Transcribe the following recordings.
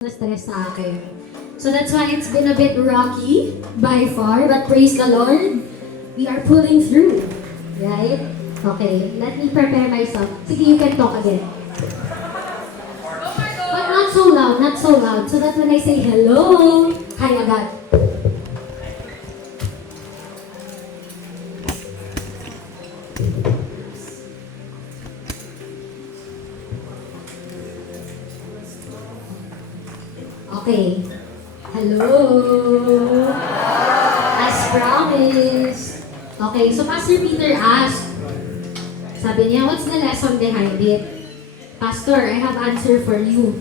Na-stress sa akin. So that's why it's been a bit rocky by far, but praise the Lord, we are pulling through. Right? Okay, let me prepare myself. Sige, you can talk again. But not so loud, not so loud. So that when I say hello, hi agad. Okay. Hello! As promised. Okay, so Pastor Peter asked, sabi niya, what's the lesson behind it? Pastor, I have answer for you.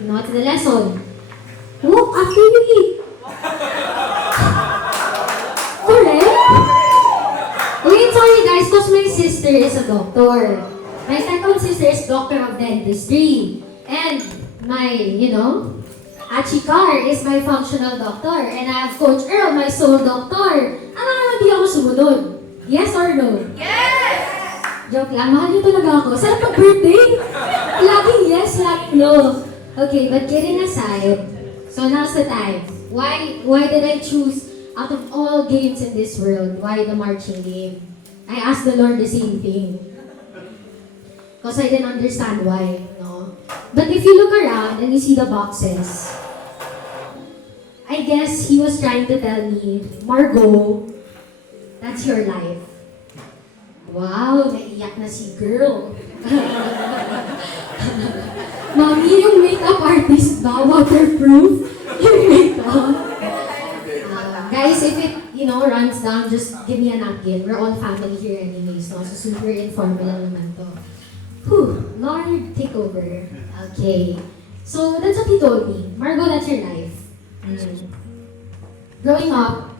You know what's the lesson? Walk after you eat. Correct? Wait, sorry guys, because my sister is a doctor. My second sister is doctor of dentistry. And my, Achikar is my functional doctor, and I have Coach Earl, my soul doctor. Hindi ako sumunod. Yes or no? Yes! Joke lang, mahal niyo talaga ako. Saan pag-birthday? Laging yes, laging no. Okay, but kidding aside, so now's the time. Why did I choose, out of all games in this world, why the marching game? I asked the Lord the same thing. Because I didn't understand why, no? But if you look around and you see the boxes, I guess He was trying to tell me, Margo, that's your life. Wow, naiyak na si girl. Mami, yung makeup artist ba? Waterproof? Yung makeup? Guys, if it, runs down, just give me a napkin. We're all family here anyways, no? So super informal lang naman to. Whew, Lord, take over. Okay. So, that's what He told me. Margo, that's your life. Growing up,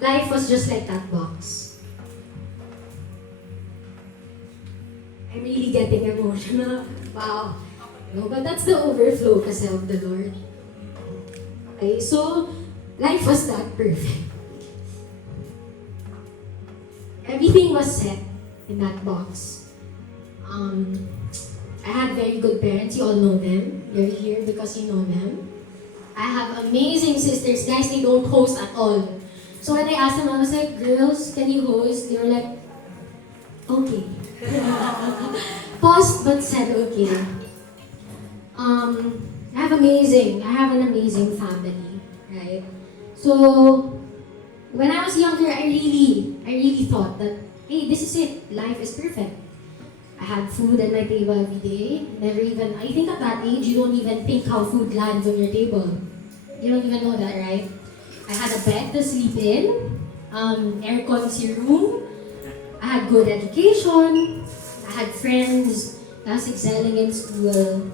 life was just like that box. I'm really getting emotional. Wow. No, but that's the overflow kasi of the Lord. Okay, so, life was that perfect. Everything was set in that box. I had very good parents. You all know them. You're here because you know them. I have amazing sisters. Guys, they don't host at all. So when I asked them, I was like, girls, can you host? They were like, okay. Paused but said okay. I have an amazing family, right? So when I was younger, I really thought that, hey, this is it. Life is perfect. I had food at my table every day. I think at that age, you don't even think how food lands on your table. You don't even know that, right? I had a bed to sleep in, aircon's your room. I had good education. I had friends. I was excelling in school.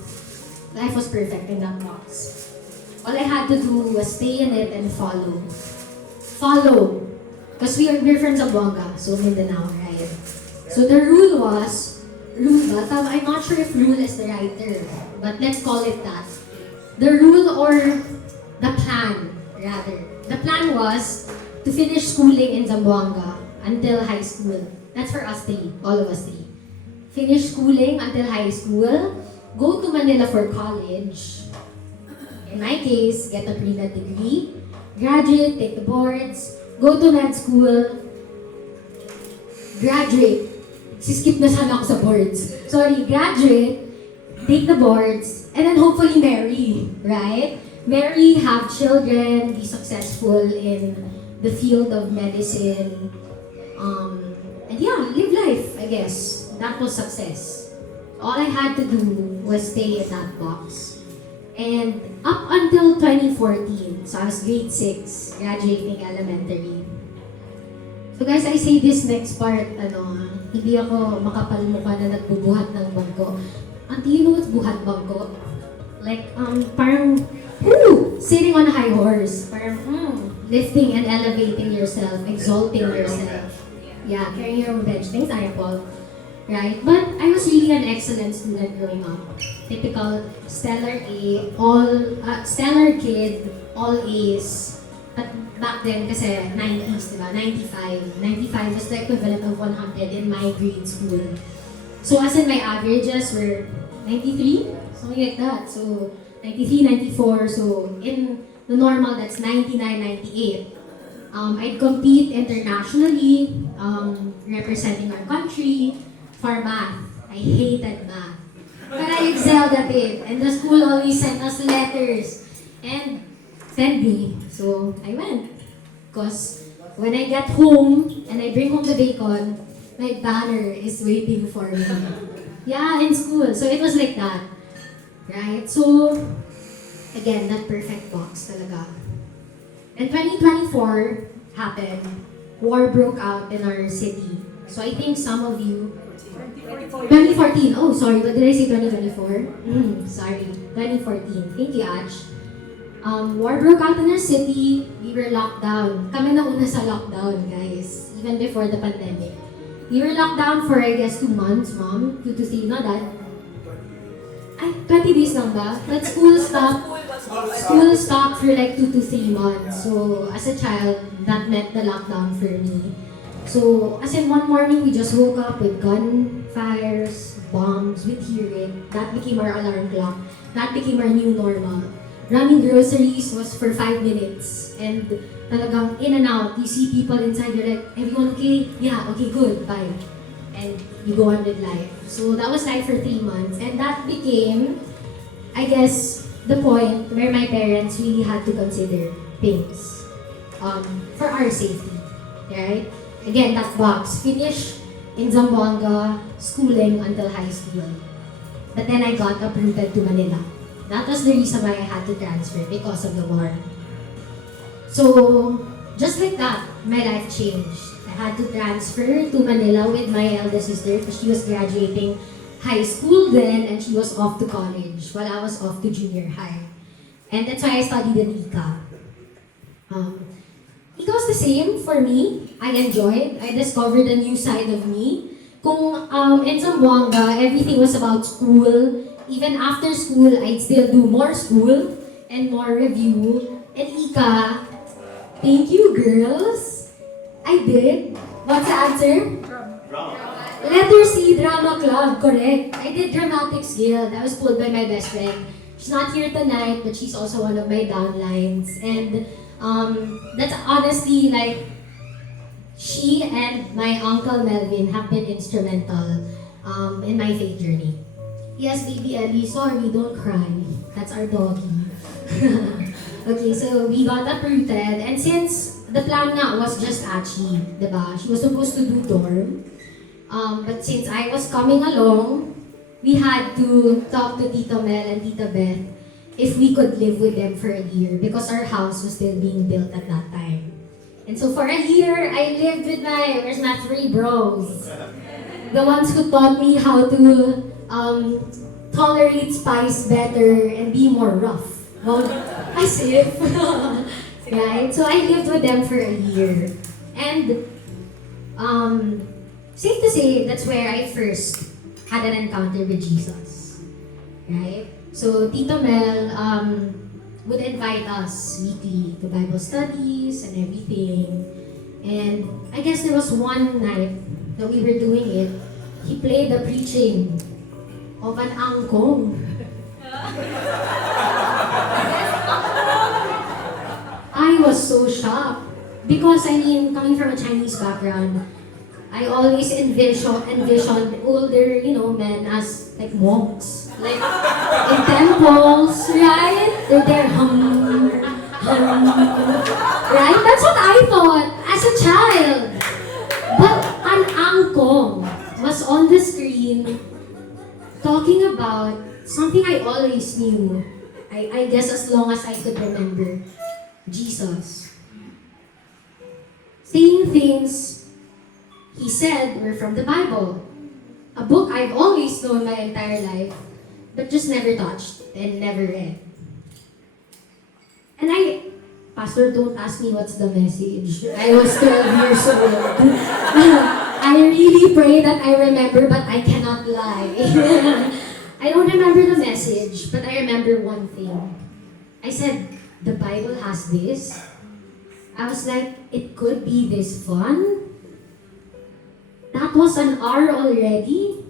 Life was perfect in that box. All I had to do was stay in it and follow. Follow. Because we're from Zamboanga, so Mindanao, right? So the rule was, I'm not sure if rule is the right term, but let's call it that. The rule or the plan, rather. The plan was to finish schooling in Zamboanga until high school. That's for us three, all of us three. Finish schooling until high school, go to Manila for college. In my case, get a pre-med degree, graduate, take the boards, go to med school, graduate. Skip na sana ako sa boards. Sorry, graduate, take the boards, and then hopefully marry, right? Marry, have children, be successful in the field of medicine, and yeah, live life, I guess. That was success. All I had to do was stay in that box. And up until 2014, so I was grade 6, graduating elementary. So guys, I say this next part, hindi ako makapalmukha na nagbubuhat ng bangko. Do you know what's buhat bangko? Like, parang, sitting on a high horse. Parang, lifting and elevating yourself, exalting yourself. Yeah, carrying your own bench. Things I Paul. Right? But I was really an excellent student growing up. Typical stellar stellar kid, all A's. At back then, kasi 90s, diba? 95. 95 was the equivalent of 100 in my grade school. So as in my averages were 93, something like that. So 93, 94. So in the normal, that's 99, 98. I'd compete internationally, representing our country for math. I hated math. But I excelled at it. And the school always sent us letters and sent me. So I went. Because when I get home and I bring home the bacon, my banner is waiting for me. Yeah, in school. So it was like that. Right? So, again, that perfect box talaga. And 2024 happened. War broke out in our city. So I think some of you... 2014. Oh, sorry. What did I say? 2024? Sorry. 2014. Thank you, Ash. War broke out in our city. We were locked down. Kami na una sa lockdown, guys. Even before the pandemic. We were locked down for, I guess, 2 months, Mom. 2 to 3, no, Dad? Ay, 20 days lang ba? But school stopped. School stopped for like 2 to 3 months. So, as a child, that meant the lockdown for me. So, as in one morning, we just woke up with gunfires, bombs, we'd hear it. That became our alarm clock. That became our new normal. Running groceries was for 5 minutes. And talagang in and out, you see people inside, you're like, everyone okay? Yeah, okay, good, bye. And you go on with life. So that was life for 3 months. And that became, I guess, the point where my parents really had to consider things for our safety, right? Again, that box, finished in Zamboanga, schooling until high school. But then I got uprooted to Manila. That was the reason why I had to transfer, because of the war. So, just like that, my life changed. I had to transfer to Manila with my eldest sister because she was graduating high school then and she was off to college while I was off to junior high. And that's why I studied in ICA. It was the same for me. I enjoyed. I discovered a new side of me. Kung in Zamboanga, everything was about school. Even after school, I'd still do more school and more review. And ICA, thank you, girls. I did. What's the answer? Drama. Letter C, drama club. Correct. I did dramatics guild. I was pulled by my best friend. She's not here tonight, but she's also one of my downlines. And that's honestly like, she and my uncle Melvin have been instrumental in my faith journey. Yes, baby Ellie, sorry, don't cry. That's our doggy. Okay, so we got uprooted, and since the plan nga was just Achi, diba? She was supposed to do dorm. But since I was coming along, we had to talk to Tita Mel and Tita Beth if we could live with them for a year because our house was still being built at that time. And so for a year, I lived with where's my 3 bros? The ones who taught me how to tolerate spice better and be more rough. Well, as if. Right? So I lived with them for a year. And safe to say, that's where I first had an encounter with Jesus. Right? So Tito Mel would invite us weekly to Bible studies and everything. And I guess there was one night that we were doing it, he played the preaching of an angkong. I was so shocked. Because I mean, coming from a Chinese background, I always envisioned older, men as like monks. Like in temples, right? They're there, right? That's what I thought as a child. But an angkong was on the screen talking about something I always knew. I guess as long as I could remember. Jesus. Saying things he said were from the Bible. A book I've always known my entire life, but just never touched and never read. And Pastor, don't ask me what's the message. I was 12 years old. I really pray that I remember, but I cannot lie. I don't remember the message, but I remember one thing. I said, the Bible has this. I was like, it could be this fun. That was an hour already.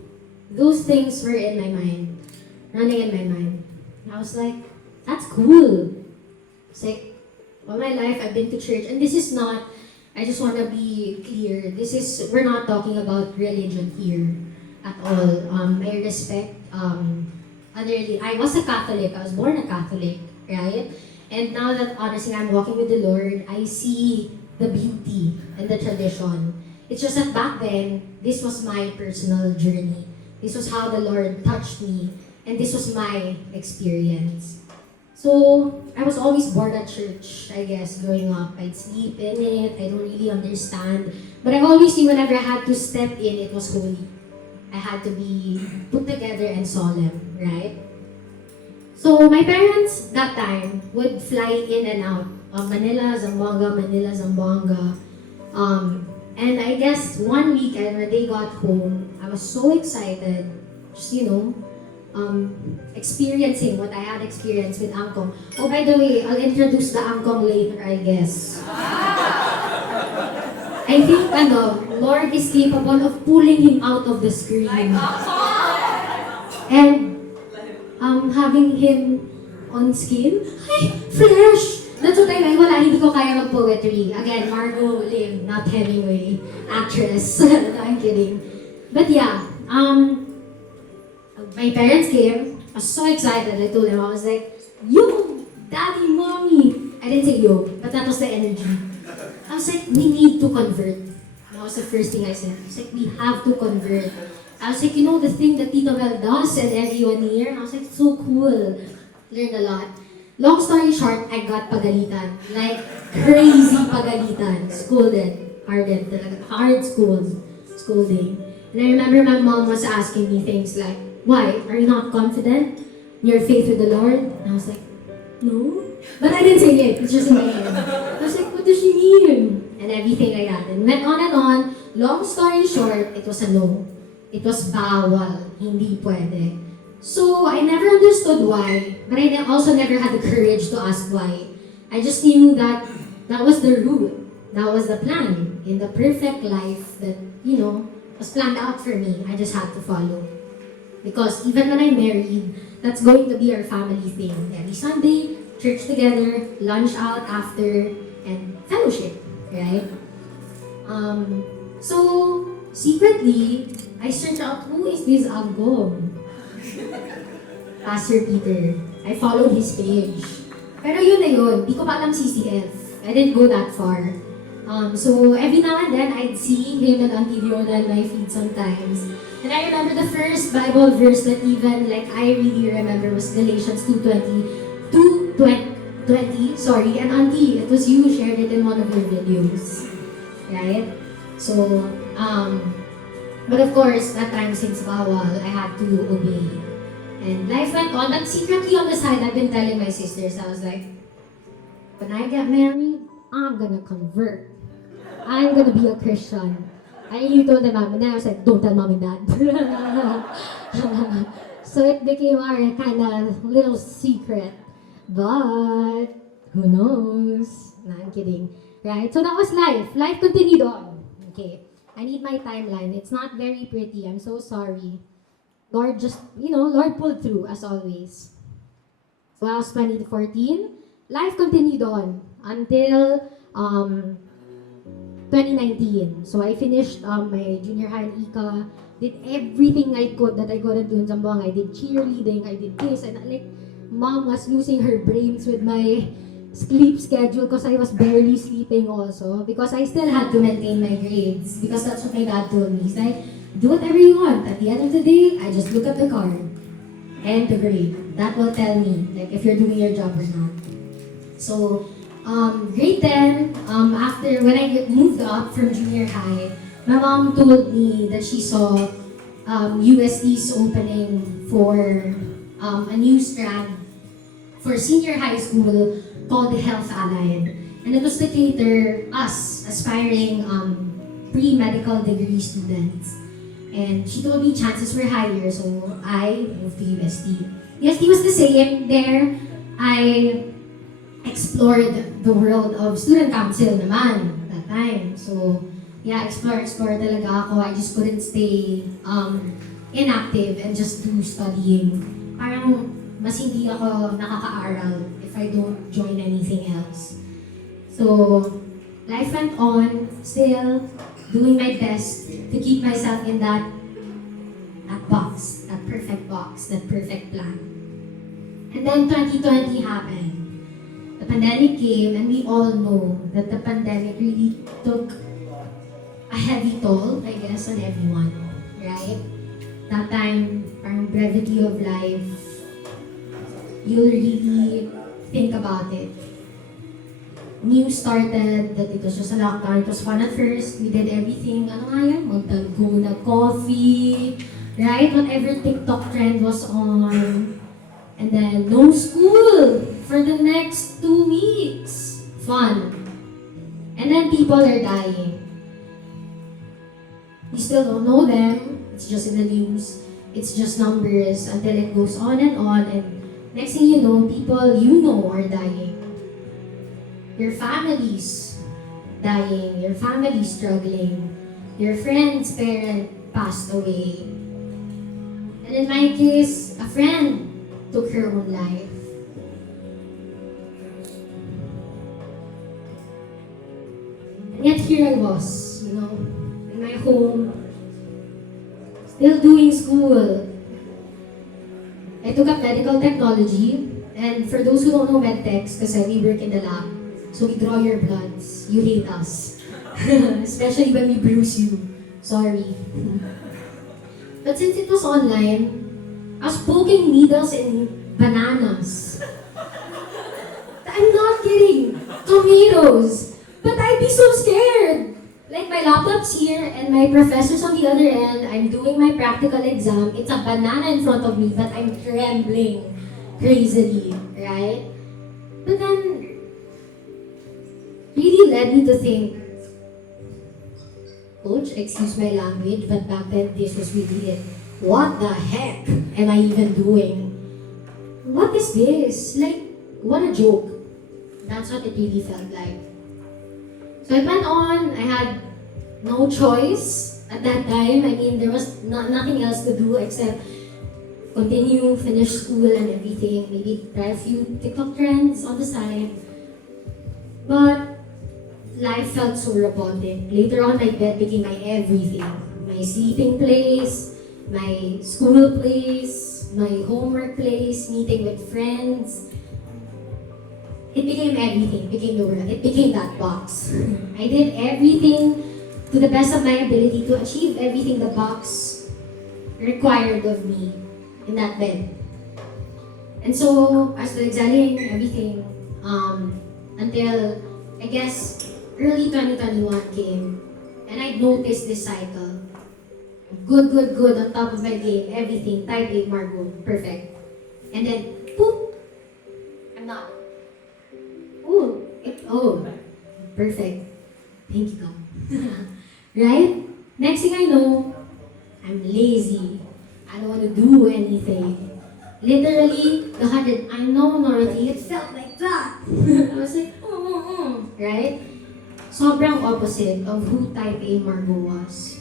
those things were in my mind, running in my mind. And I was like, that's cool. It's like, all my life I've been to church, and this is not, I just want to be clear, we're not talking about religion here at all. I respect, I was a Catholic, I was born a Catholic, right? And now that honestly I'm walking with the Lord, I see the beauty and the tradition. It's just that back then, this was my personal journey. This was how the Lord touched me, and this was my experience. So, I was always bored at church, I guess, growing up. I'd sleep in it, I don't really understand. But I always knew whenever I had to step in, it was holy. I had to be put together and solemn, right? So, my parents that time would fly in and out of Manila, Zamboanga. And I guess one weekend when they got home, I was so excited, just, experiencing what I had experienced with Angkong. Oh, by the way, I'll introduce the Angkong later, I guess. I think, Lord is capable of pulling him out of the screen. And, having him on skin, ay, flesh! That's what I meant. Wala, hindi ko kaya mag-poetry. Again, Margot Lim, not Hemingway, actress. No, I'm kidding. But yeah, my parents came. I was so excited. I told them, I was like, yo, daddy, mommy. I didn't say yo, but that was the energy. I was like, we need to convert. That was the first thing I said. I was like, we have to convert. I was like, the thing that Tito Mel does and everyone here. I was like, so cool. Learned a lot. Long story short, I got pagalitan. Like, crazy pagalitan. Scolded. Hard scolding. And I remember my mom was asking me things like, why? Are you not confident in your faith with the Lord? And I was like, no. But I didn't say it. It's just in my head. I was like, what does she mean? And everything like that. And went on and on. Long story short, it was a no. It was bawal. Hindi pwede. So, I never understood why, but I also never had the courage to ask why. I just knew that that was the route, that was the plan, in the perfect life that, was planned out for me. I just had to follow. Because even when I'm married, that's going to be our family thing. Every Sunday, church together, lunch out after, and fellowship, right? So, secretly, I searched out, who is this Agong? Pastor Peter. I followed his page. Pero yun na yun. Di ko pa alam CCF. I didn't go that far. So every now and then, I'd see him and Auntie Viola on my feed sometimes. And I remember the first Bible verse that even, I really remember was Galatians 2:20. Sorry. And Auntie, it was you who shared it in one of your videos. Right? So, but of course, that time since bawal, I had to obey. And life went on, but secretly on the side, I've been telling my sisters, I was like, when I get married, I'm gonna convert. I'm gonna be a Christian. I really told them, and then I was like, don't tell mom and dad. So it became our kind of little secret. But, who knows? No, I'm kidding. Right? So that was life. Life continued on. Okay. I need my timeline. It's not very pretty. I'm so sorry. Lord just, Lord pulled through as always. So that was 2014. Life continued on until 2019. So I finished my junior high in ICA, did everything I could that I couldn't do in Zamboanga. I did cheerleading, I did this, and mom was losing her brains with my sleep schedule because I was barely sleeping also because I still had to maintain my grades because that's what my dad told me. He's like, do whatever you want. At the end of the day, I just look at the card and the grade. That will tell me if you're doing your job or not. So, grade 10, after when I moved up from junior high, my mom told me that she saw USD's opening for a new strand for senior high school called the Health Allied. And it was to cater us, aspiring pre-medical degree students. And she told me chances were higher, so I moved to USD. USD was the same. There, I explored the world of student council naman that time. So, yeah, explore talaga ako. I just couldn't stay inactive and just do studying. Parang mas hindi ako nakaka-aral if I don't join anything else. So, life went on, still doing my best to keep myself in that box, that perfect plan. And then 2020 happened. The pandemic came, and we all know that the pandemic really took a heavy toll, I guess, on everyone, right? That time, parang brevity of life, you'll really think about it. News started that it was just a lockdown. It was fun at first. We did everything. Ano nga yan? Magtago na coffee, right? Whatever TikTok trend was on. And then, no school for the next 2 weeks. Fun. And then people are dying. You still don't know them. It's just in the news. It's just numbers until it goes on. And next thing you know, people you know are dying. Your family's dying. Your family's struggling. Your friend's parent passed away. And in my case, a friend took her own life. And yet here I was, in my home, still doing school. I took up medical technology, and for those who don't know medtechs, kasi we work in the lab, so we draw your bloods. You hate us. Especially when we bruise you. Sorry. But since it was online, I was poking needles in bananas. I'm not kidding. Tomatoes. But I'd be so scared. Like, my laptop's here and my professor's on the other end. I'm doing my practical exam. It's a banana in front of me, but I'm trembling crazily, right? But then, really led me to think, Coach, excuse my language, but back then this was really it. What the heck am I even doing? What is this? Like, what a joke. That's what it really felt like. So it went on. I had no choice at that time. I mean, there was nothing else to do except continue, finish school and everything. Maybe try a few TikTok trends on the side. But life felt so robotic. Later on, my bed became my everything. My sleeping place, my school place, my homework place, meeting with friends. It became everything, it became the world, it became that box. I did everything to the best of my ability to achieve everything the box required of me in that bed. And so, I started excelling everything until, I guess, early 2021 came, and I noticed this cycle. Good, on top of my game, everything, type A, Margo, perfect. And then, poop, I'm not. Perfect. Thank you, God. Right? Next thing I know, I'm lazy. I don't want to do anything. Literally, I know, Norothy, it felt like that. I was like, right? Sobrang opposite of who type A Margo was.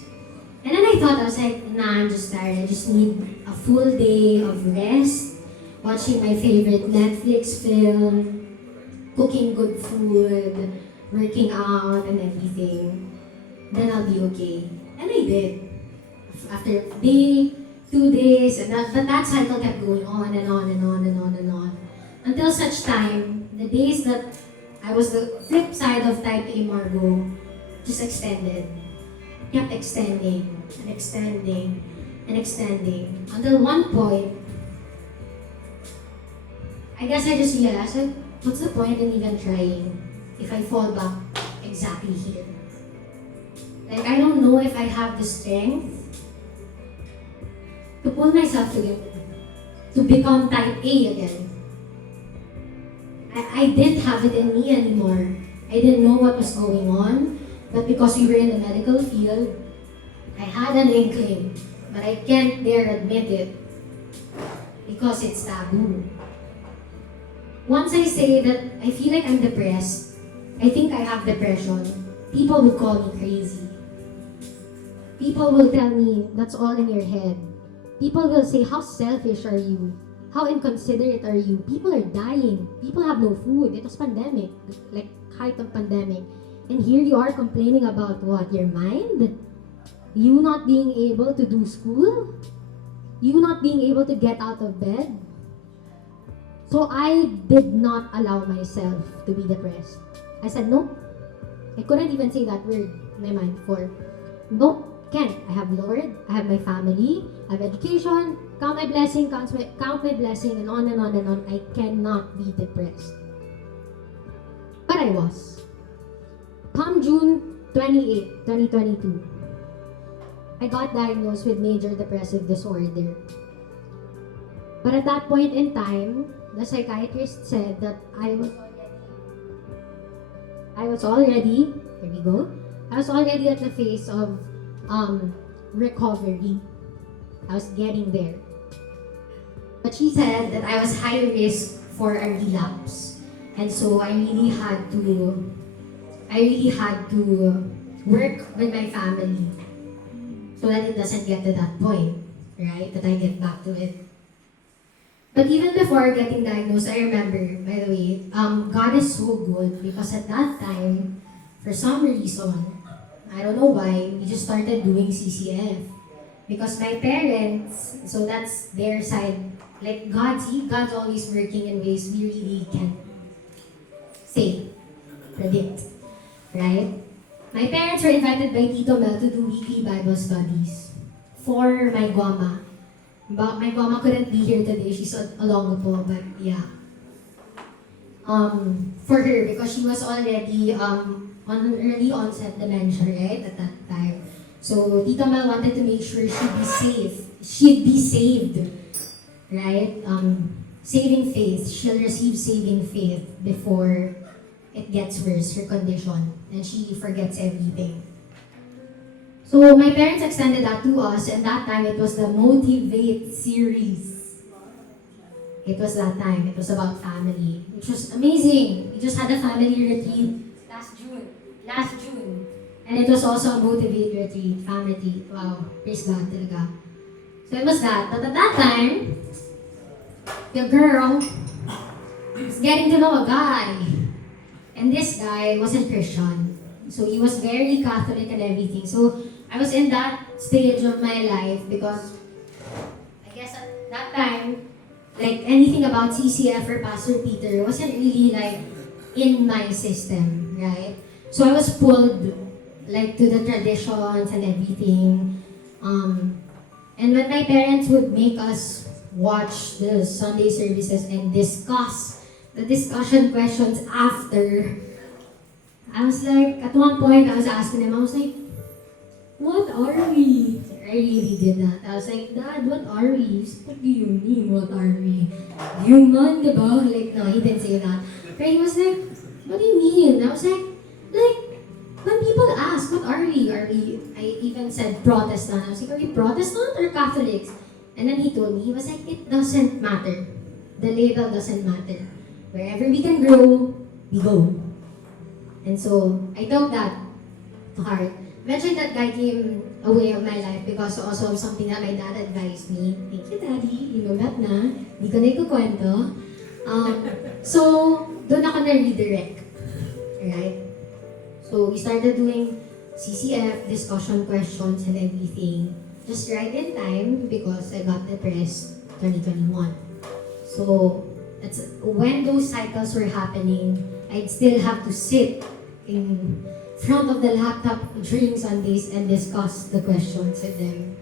And then I was like, nah, I'm just tired. I just need a full day of rest, watching my favorite Netflix film, cooking good food, working out and everything. Then I'll be okay. And I did. After a day, 2 days, and that cycle kept going on and on and on and on and on. Until such time, the days that I was the flip side of type A Margo just extended. Kept extending and extending and extending. Until one point, I guess I just realized, like, what's the point in even trying if I fall back exactly here? Like, I don't know if I have the strength to pull myself together, to become type A again. I didn't have it in me anymore. I didn't know what was going on, but because we were in the medical field, I had an inkling, but I can't dare admit it because it's taboo. Once I say that I feel like I'm depressed, I think I have depression, people would call me crazy. People will tell me, that's all in your head. People will say, how selfish are you? How inconsiderate are you? People are dying. People have no food. It was pandemic, like height of pandemic. And here you are complaining about what? Your mind? You not being able to do school? You not being able to get out of bed? So I did not allow myself to be depressed. I said, nope. I couldn't even say that word in my mind for, nope, can't. I have Lord, I have my family, I have education, count my blessing, count my blessing, and on and on and on. I cannot be depressed. But I was. Come June 28, 2022, I got diagnosed with major depressive disorder. But at that point in time, the psychiatrist said that I was already, here we go, I was already at the phase of recovery. I was getting there. But she said that I was high risk for a relapse. And so I really had to work with my family so that it doesn't get to that point, right? That I get back to it. But even before getting diagnosed, I remember, by the way, God is so good because at that time, for some reason, I don't know why, we just started doing CCF. Because my parents, so that's their side, like God's always working in ways we really can't say, predict, right? My parents were invited by Tito Mel to do weekly Bible studies for my guama. But my mama couldn't be here today. She's along po, but yeah. For her, because she was already on an early onset dementia, right, at that time. So Tita Mel wanted to make sure she'd be safe. She'd be saved, right? Saving faith. She'll receive saving faith before it gets worse, her condition, and she forgets everything. So my parents extended that to us, and that time it was the Motivate series. It was that time. It was about family, which was amazing. We just had a family retreat last June. And it was also a Motivate retreat, family. Wow, praise God talaga. So it was that. But at that time, the girl was getting to know a guy. And this guy wasn't Christian. So he was very Catholic and everything. So I was in that stage of my life because I guess at that time, like anything about CCF or Pastor Peter wasn't really like in my system, right? So I was pulled like to the traditions and everything. And when my parents would make us watch the Sunday services and discuss the discussion questions after, I was like, at one point I was asking them, I was like, what are we? I really did that. I was like, Dad, what are we? What do you mean, what are we? Human, diba? Like, no, he didn't say that. But he was like, what do you mean? I was like, when people ask, what are we? I even said Protestant. I was like, are we Protestant or Catholics? And then he told me, he was like, it doesn't matter. The label doesn't matter. Wherever we can grow, we go. And so, I took that to heart. Eventually, that guy came away of my life because also of something that my dad advised me. Thank you, Daddy. You know that na. Hindi ko na ikukwento. So, doon ako na-redirect. Right? So, we started doing CCF, discussion questions, and everything. Just right in time because I got depressed 2021. So, that's when those cycles were happening, I'd still have to sit in front of the laptop during Sundays and discuss the questions with them.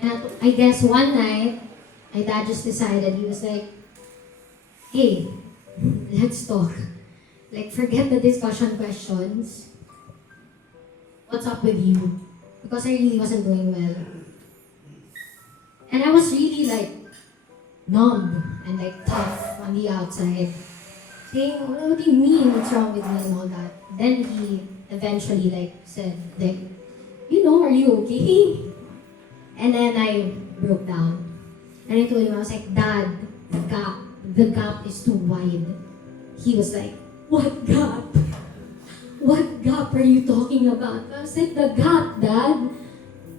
And I guess one night, my dad just decided, he was like, hey, let's talk. Like, forget the discussion questions. What's up with you? Because I really wasn't doing well. And I was really like, numb and like tough on the outside. Saying, what do you mean? What's wrong with me and all that? Then he eventually like said, like, are you okay? And then I broke down. And I told him, I was like, Dad, the gap is too wide. He was like, what gap? What gap are you talking about? I was like, the gap, Dad.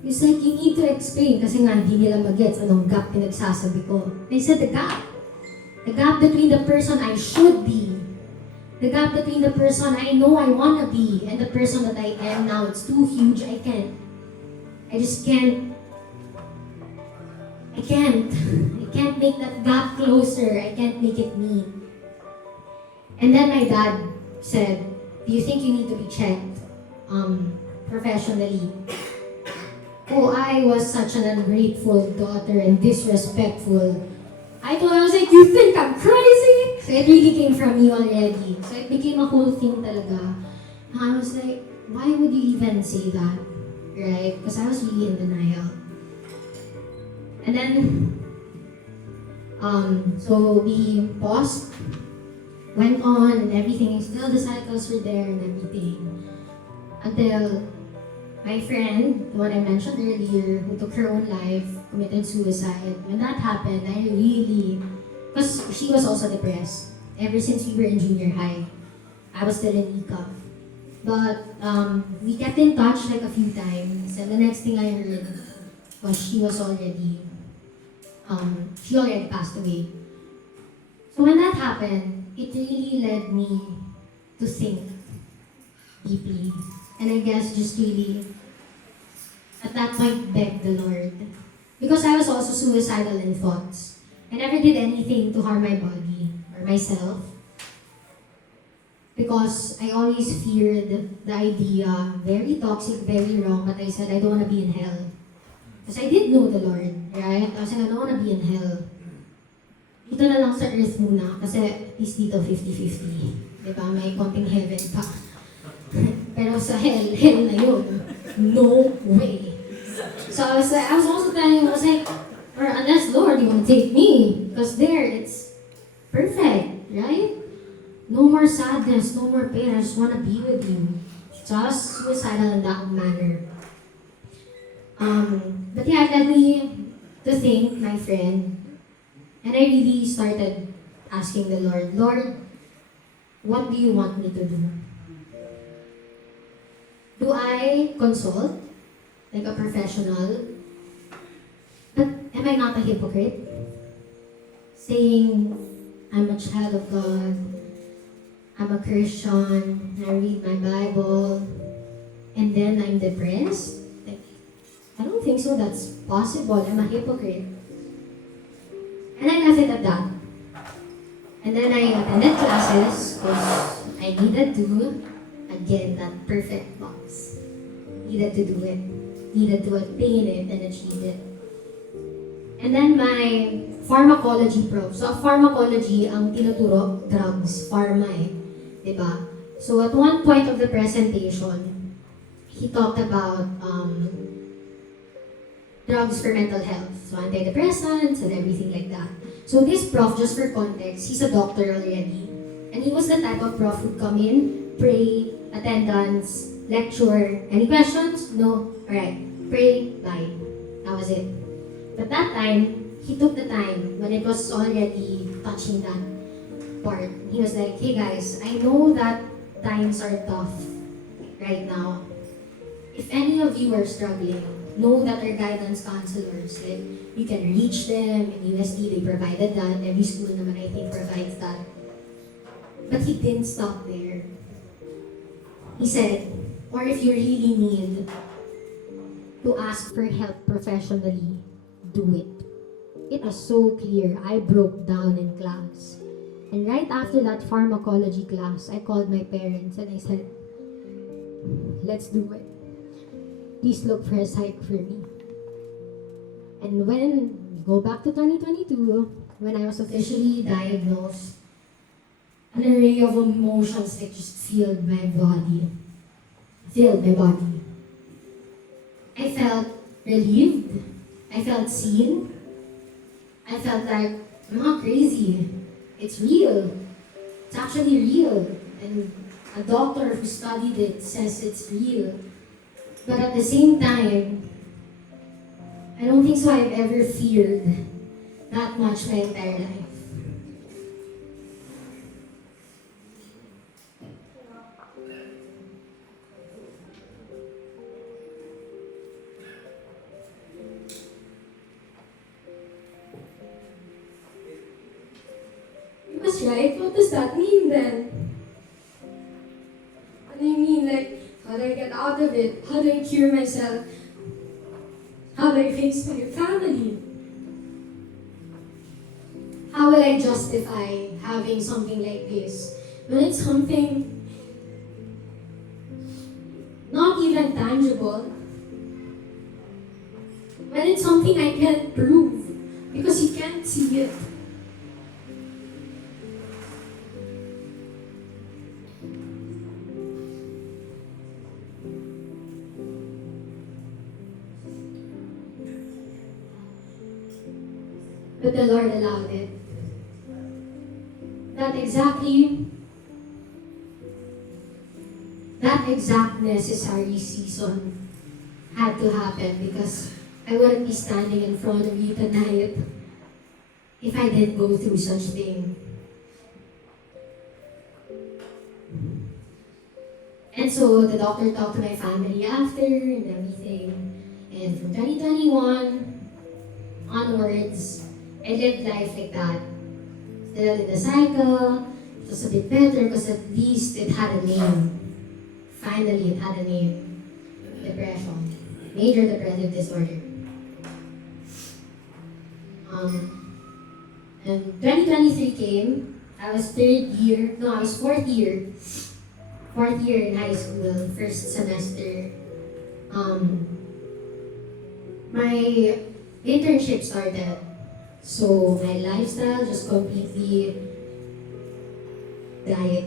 It's like, you need to explain kasi nga hindi nila mag-gets anong gap pinagsasabi ko. I said, the gap. The gap between the person I should be, the gap between the person I know I wanna be, and the person that I am now, it's too huge. I can't. I just can't. I can't. I can't make that gap closer. I can't make it meet. And then my dad said, do you think you need to be checked professionally? Oh, I was such an ungrateful daughter and disrespectful. I was like, you think I'm crazy? So it really came from me already. So it became a whole thing talaga. I was like, why would you even say that? Right? Because I was really in denial. And then, so we paused, went on, and everything. Still the cycles were there and everything. Until my friend, the one I mentioned earlier, who took her own life, committed suicide. When that happened, I really, because she was also depressed. Ever since we were in junior high, I was still in ECA. But we kept in touch like a few times, and the next thing I heard was she already passed away. So when that happened, it really led me to think deeply. And I guess just really, at that point, beg the Lord. Because I was also suicidal in thoughts. I never did anything to harm my body or myself. Because I always feared the idea, very toxic, very wrong, but I said, I don't want to be in hell. Because I did know the Lord, right? I said, I don't want to be in hell. Dito na lang sa earth muna, kasi at least dito 50-50. Diba? May konting heaven pa. Pero sa hell na yun. No way. So I was also telling him, I was like, or unless Lord, you want to take me. Because there, it's perfect, right? No more sadness, no more pain, I just want to be with you. So I was suicidal in that manner. But yeah, it led me to think, my friend, and I really started asking the Lord, what do you want me to do? Do I consult like a professional? But am I not a hypocrite? Saying, I'm a child of God, I'm a Christian, I read my Bible, and then I'm depressed? Like, I don't think so that's possible. I'm a hypocrite. And I left it at that. And then I attended classes because I needed to, again, that perfect box. Needed to do it. Needed to attain it and achieve it. And then my pharmacology prof. So pharmacology, ang tinuturo, drugs, pharma eh. Diba? So at one point of the presentation, he talked about drugs for mental health. So antidepressants and everything like that. So this prof, just for context, he's a doctor already. And he was the type of prof who'd come in, pray, attendance, lecture. Any questions? No? Alright. Pray, bye. That was it. But that time, he took the time when it was already touching that part. He was like, hey guys, I know that times are tough right now. If any of you are struggling, know that our guidance counselors, like, you can reach them. In USD, they provided that. Every school naman, I think, provides that. But he didn't stop there. He said, or if you really need to ask for help professionally, do it. It was so clear. I broke down in class. And right after that pharmacology class, I called my parents and I said, let's do it. Please look for a psych for me. And when we go back to 2022, when I was officially diagnosed, an array of emotions that just filled my body. I felt relieved. I felt seen. I felt like, I'm not crazy. It's real. It's actually real. And a doctor who studied it says it's real. But at the same time, I don't think so I've ever feared that much my entire life. right? What does that mean then? What do you mean? Like, how do I get out of it? How do I cure myself? How do I face my family? How will I justify having something like this when it's something not even tangible? When it's something I can't prove because you can't see it. But the Lord allowed it. That exact necessary season had to happen because I wouldn't be standing in front of you tonight if I didn't go through such thing. And so the doctor talked to my family after and everything. And from 2021 onwards, I lived life like that. Still in the cycle. It was a bit better because at least it had a name. Finally, it had a name. Depression. Major depressive disorder. And 2023 came. I was fourth year. Fourth year in high school, first semester. My internship started. So my lifestyle just completely died.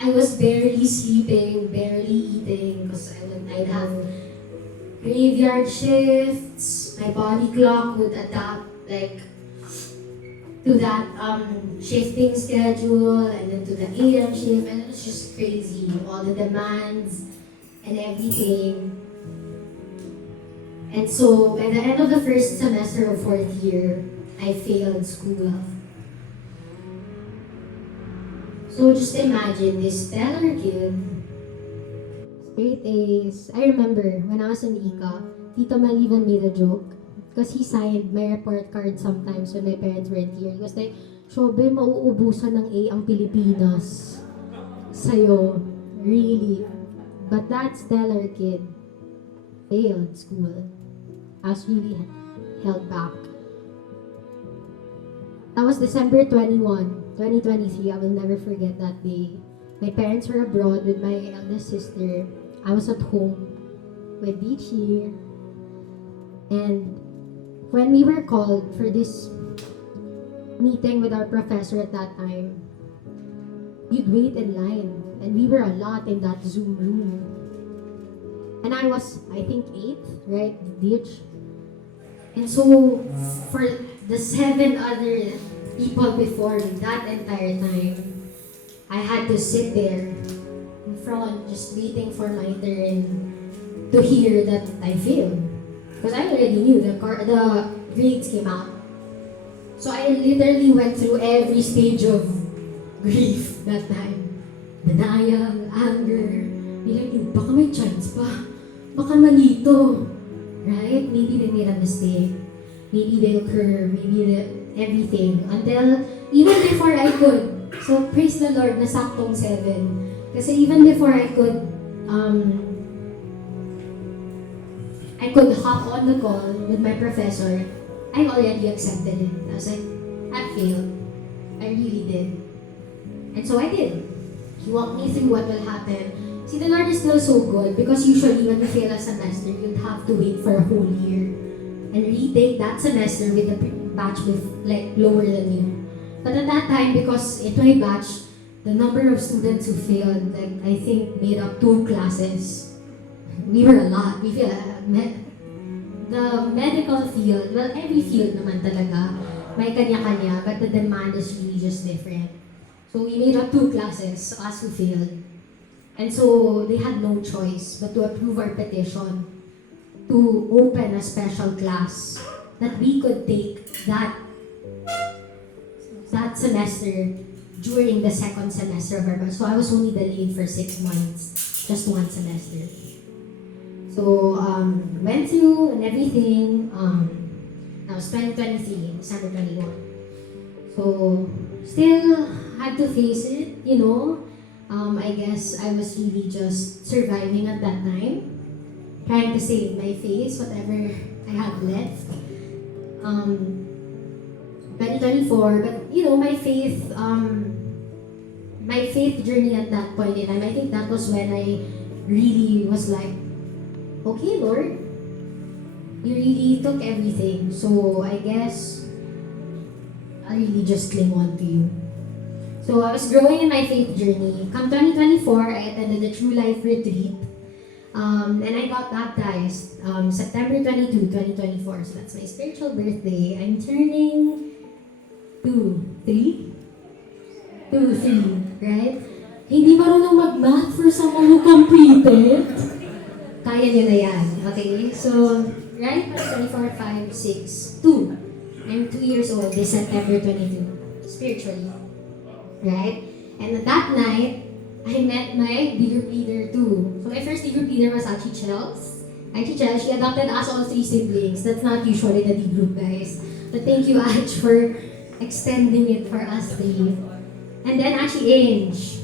I was barely sleeping, barely eating because I'd have graveyard shifts. My body clock would adapt like to that shifting schedule and then to the AM shift, and it was just crazy. All the demands and everything. And so by the end of the first semester of fourth year, I failed school. So just imagine this stellar kid, straight A's. I remember when I was in Ika, Tito Mel even made a joke because he signed my report card sometimes when my parents weren't here. He was like, Shobe, mauubusan ng A ang Pilipinas sa'yo. Really. But that stellar kid failed school. I was really held back. That was December 21, 2023. I will never forget that day. My parents were abroad with my eldest sister. I was at home with Dichi. And when we were called for this meeting with our professor at that time, you'd wait in line. And we were a lot in that Zoom room. And I was, I think, 8, right? Ditch. And so, for the 7 other people before me, that entire time, I had to sit there in front, just waiting for my turn to hear that I failed. Because I already knew the grades came out. So I literally went through every stage of grief that time. Denial, anger, feeling, baka may chance pa. Baka mali to. Right? Maybe they made a mistake. Maybe they'll curve. Maybe everything. Until, even before I could. So, praise the Lord, nasaktong 7. Kasi even before I could hop on the call with my professor, I already accepted it. I was like, I failed. I really did. And so I did. He walked me through what will happen. See, the Lord is still so good because usually when you fail a semester, you'd have to wait for a whole year and retake that semester with a batch with like lower than you. But at that time, because in my batch, the number of students who failed, like I think, made up 2 classes. We were a lot. We feel the medical field, well, every field naman talaga, may kanya-kanya, but the demand is really just different. So we made up 2 classes, us who failed. And so they had no choice but to approve our petition to open a special class that we could take that semester during the second semester of our batch. So I was only delayed for 6 months, just 1 semester. So went through and everything. That was 2023, December 21. So still had to face it, you know. I guess I was really just surviving at that time, trying to save my face, whatever I had left. 2024, but you know, my faith journey at that point in time, I think that was when I really was like, okay, Lord, you really took everything, so I guess I really just cling on to you. So I was growing in my faith journey. Come 2024, I attended the True Life Retreat. And I got baptized September 22, 2024. So that's my spiritual birthday. I'm turning 3, right? Hindi marunong mag-math for someone who completed. Kaya niyo na yan, okay? So, right? 24, 5, 6, 2. I'm 2 years old this September 22, spiritually. Right? And that night, I met my D group leader too. So my first D group leader was Achi Chels. Achi Chels, she adopted us all 3 siblings. That's not usually the D group, guys. But thank you, Ach, for extending it for us 3. And then Achi Ange.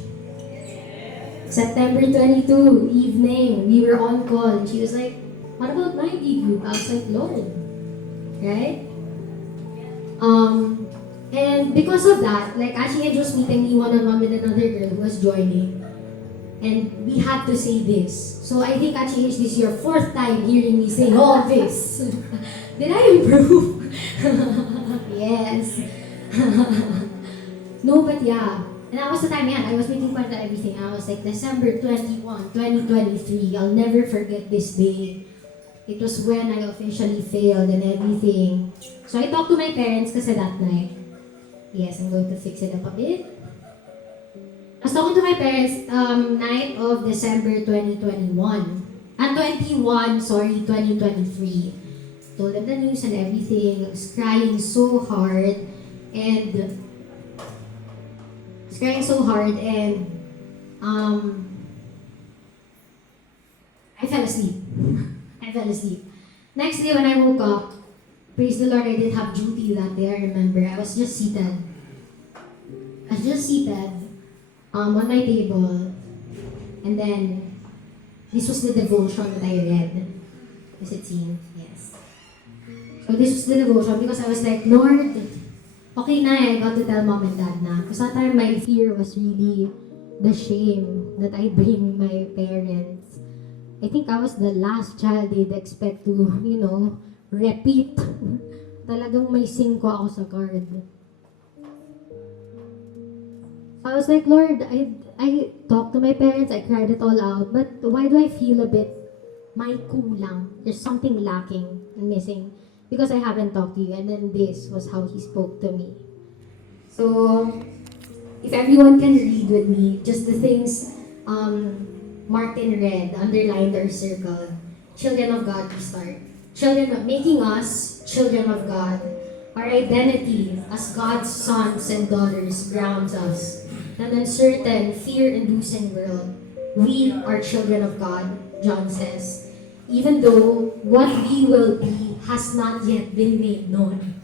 September 22, evening, we were on call. And she was like, what about my D group? I was like, Lord. Right? And because of that, like Achi Ange was meeting me one-on-one with another girl who was joining. And we had to say this. So I think Achi Ange, this is your 4th time hearing me say all this. Did I improve? Yes. No, but yeah. And that was the time, I was making fun of everything. I was like, December 21, 2023. I'll never forget this day. It was when I officially failed and everything. So I talked to my parents kasi that night. Yes, I'm going to fix it up a bit. I was talking to my parents night of December 2021. 2023. Told them the news and everything. I was crying so hard. And I fell asleep. Next day when I woke up, praise the Lord, I didn't have duty that day, I remember. I was just seated on my table. And then, this was the devotion that I read. Is it seen? Yes. So this was the devotion because I was like, Lord, okay na, I got to tell mom and dad na. Because that time my fear was really the shame that I bring my parents. I think I was the last child they'd expect to, repeat. Talagang may 5 ako sa card. So I was like, Lord, I talked to my parents, I cried it all out, but why do I feel a bit may kulang? There's something lacking and missing because I haven't talked to you. And then this was how he spoke to me. So, if everyone can read with me, just the things Martin read, underlined or circled. Children of God to start. Making us children of God. Our identity as God's sons and daughters grounds us. In an uncertain, fear-inducing world, we are children of God, John says, even though what we will be has not yet been made known.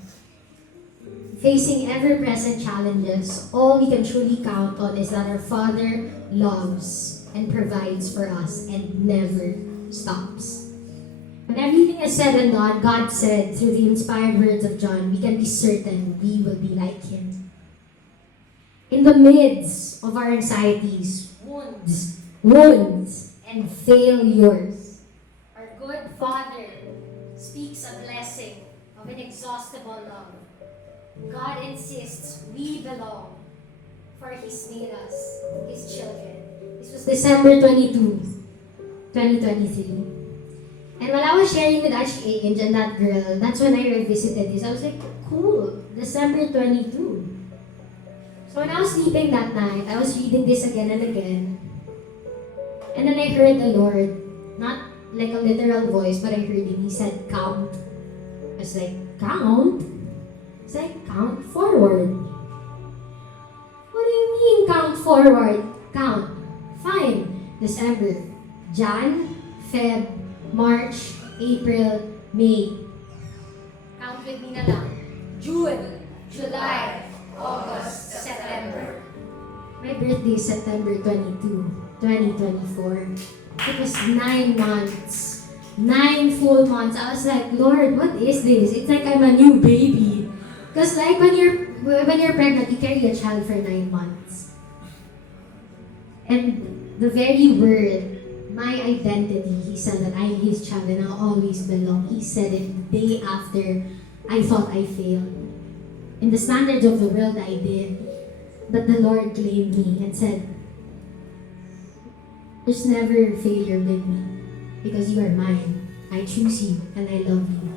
Facing ever-present challenges, all we can truly count on is that our Father loves and provides for us and never stops. When everything is said and done, God said through the inspired words of John, we can be certain we will be like Him. In the midst of our anxieties, wounds, and failures, our good Father speaks a blessing of inexhaustible love. God insists we belong, for He's made us His children. This was December 22, 2023. And while I was sharing with Achi Ange and that girl, that's when I revisited this. I was like, cool, December 22. So when I was sleeping that night, I was reading this again and again. And then I heard the Lord, not like a literal voice, but I heard Him. He said, count. I was like, count? It's like, count forward. What do you mean, count forward? Count. Fine. December. Jan, Feb, March, April, May. Count with me na lang. June, July, August, September. birthday is September 22, 2024. It was 9 months. 9 full months. I was like, Lord, what is this? It's like I'm a new baby. Because like when you're pregnant, you carry a child for 9 months. And the very word, my identity, he said that I'm his child and I'll always belong. He said it the day after I thought I failed. In the standards of the world, I did. But the Lord claimed me and said, there's never failure with me because you are mine. I choose you and I love you.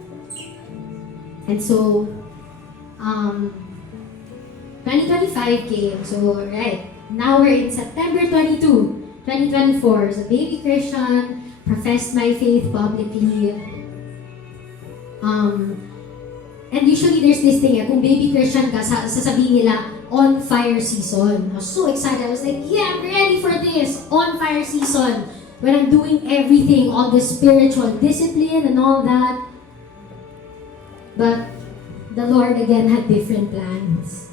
And so, 2025 came. So, right, now we're in September 22, 2024. As a baby Christian, professed my faith publicly. And usually there's this thing, kung baby Christian ka, sasabihin nila, on fire season. I was so excited. I was like, yeah, I'm ready for this. On fire season. When I'm doing everything, all the spiritual discipline and all that. But the Lord again had different plans.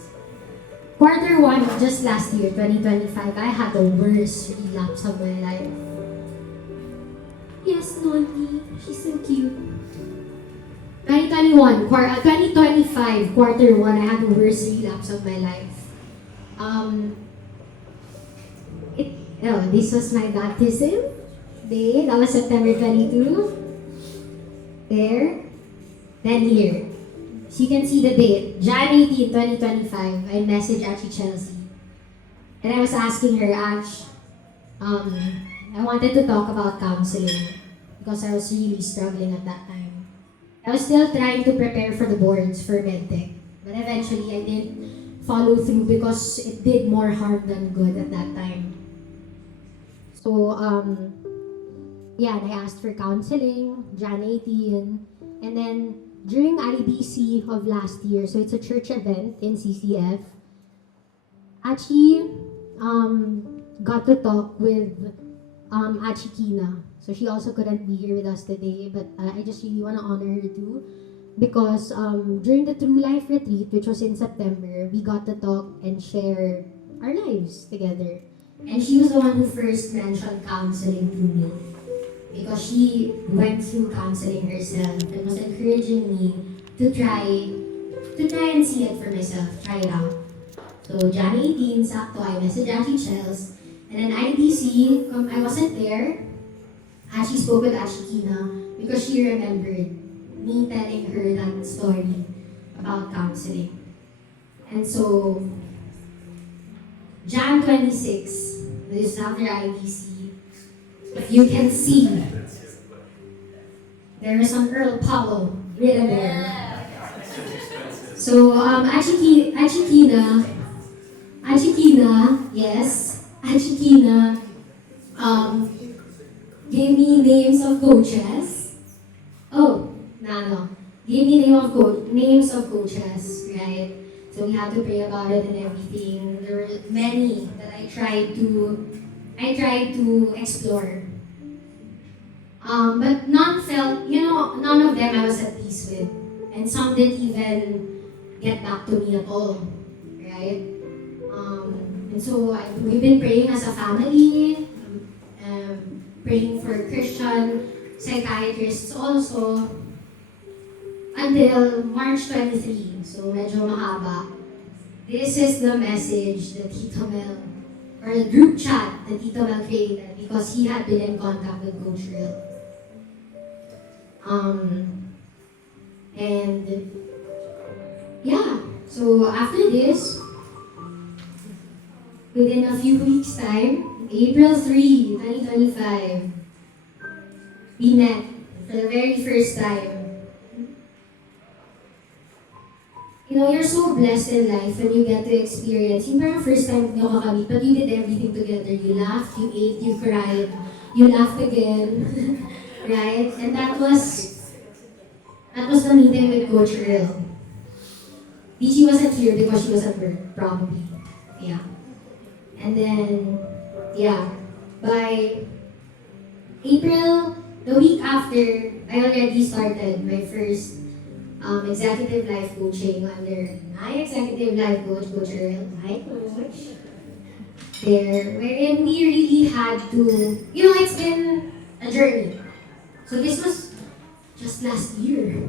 Quarter 1 of just last year, 2025, I had the worst relapse of my life. Yes, Nonny. She's so cute. 2025, quarter 1, I had the worst relapse of my life. This was my baptism day. That was September 22. There. Then here. So you can see the date. Jan 18, 2025. I messaged Achi Chelsea. And I was asking her, Ash, I wanted to talk about counseling because I was really struggling at that time. I was still trying to prepare for the boards for MedTech, but eventually I didn't follow through because it did more harm than good at that time. So, yeah, and I asked for counseling, Jan 18, and then during IBC of last year, so it's a church event in CCF, Achi got to talk with Achi Kina. So she also couldn't be here with us today, but I just really want to honor her too. Because during the True Life Retreat, which was in September, we got to talk and share our lives together. And she was the one who first mentioned counseling to me. Because she went through counseling herself and was encouraging me to try and see it for myself, try it out. So Jan 18, sakto, I messaged Achi Chels. And then IDC, I wasn't there. Achi spoke with Achi Kina because she remembered me telling her that story about counseling. And so, Jan 26, this is after IDC, if you can see, there is some Earl Powell written there. So, Achi Kina, gave me names of coaches. Gave me names of coaches, right? So we had to pray about it and everything. There were many that I tried to explore. But none of them I was at peace with. And some didn't even get back to me at all, right? And so we've been praying as a family, praying for Christian psychiatrists also, until March 23, so medyo mahaba. This is the message that Tito Mel, or the group chat that Tito Mel created because he had been in contact with Coach Real. And yeah, so after this, within a few weeks' time, April 3, 2025, we met for the very first time. You know, you're so blessed in life when you get to experience. Yung parang first time nyo kakamit, but you did everything together. You laughed, you ate, you cried, you laughed again, right? And that was the meeting with Coach Earl. She wasn't here because she was at work, probably. Yeah. And then, yeah, by April, the week after, I already started my first executive life coaching under my executive life coach, Coach Earl. Hi, Coach. there wherein we really had to, it's been a journey. So this was just last year.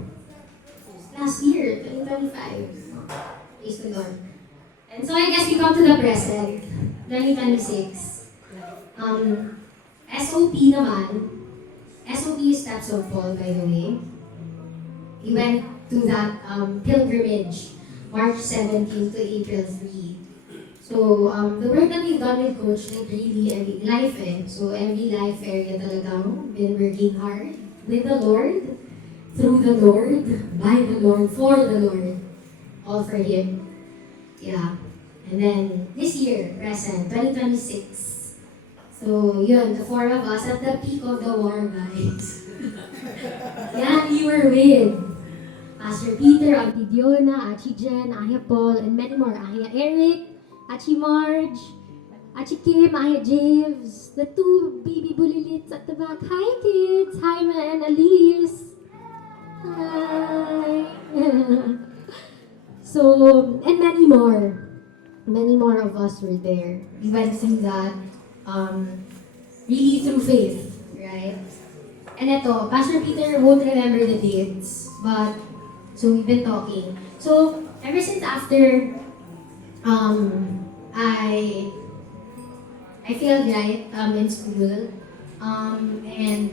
Just last year, 2025. Praise the Lord. And so I guess we come to the present, 2026. SOP naman. SOP is Steps of Paul, by the way. We went to that pilgrimage, March 17 to April 3. So, the work that we've done with Coach, like really every life So, every life area talagang been working hard with the Lord, through the Lord, by the Lord, for the Lord, all for Him. Yeah. And then, this year, present, 2026. So, yun, the four of us at the peak of the war, guys. Yeah, we were with Pastor Peter, Auntie Diona, Auntie Jen, Ahia Paul, and many more. Ahia Eric, Achi Marge, Achi Kim, Ahia James, the two baby bulilits at the back. Hi kids! Hi Ma and Elise! Hi! So, and many more. Many more of us were there. We went through that really through faith, right? And ito, Pastor Peter won't remember the dates, but so we've been talking. So, ever since after I failed right in school, and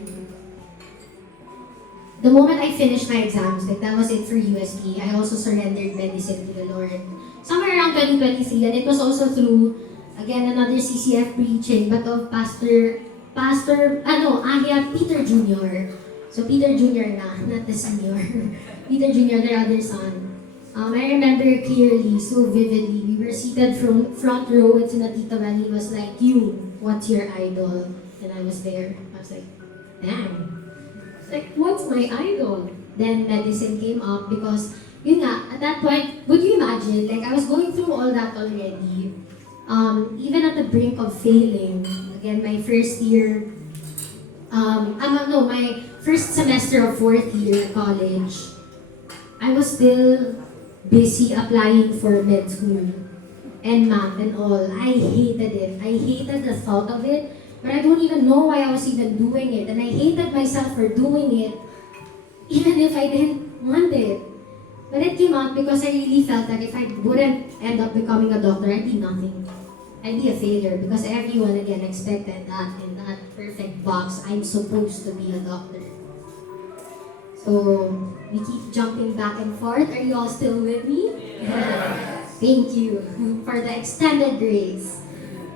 the moment I finished my exams, like that was it for UST, I also surrendered medicine to the Lord. Somewhere around 2023, and it was also through, again, another CCF preaching, but of Ahia Peter Jr. So Peter Jr. not the senior. Peter Jr., their other son. I remember clearly, so vividly, we were seated from front row at Sinatita when he was like, what's your idol? And I was there. I was like, damn. It's like, what's my idol? Then medicine came up because, at that point, would you imagine, like I was going through all that already. Even at the brink of failing, again, my first year, my first semester of fourth year college, I was still busy applying for med school and math and all. I hated it. I hated the thought of it, but I don't even know why I was even doing it. And I hated myself for doing it, even if I didn't want it. But it came out because I really felt that if I wouldn't end up becoming a doctor, I'd be nothing. I'd be a failure because everyone again expected that in that perfect box, I'm supposed to be a doctor. So, we keep jumping back and forth. Are you all still with me? Yeah. Thank you for the extended grace.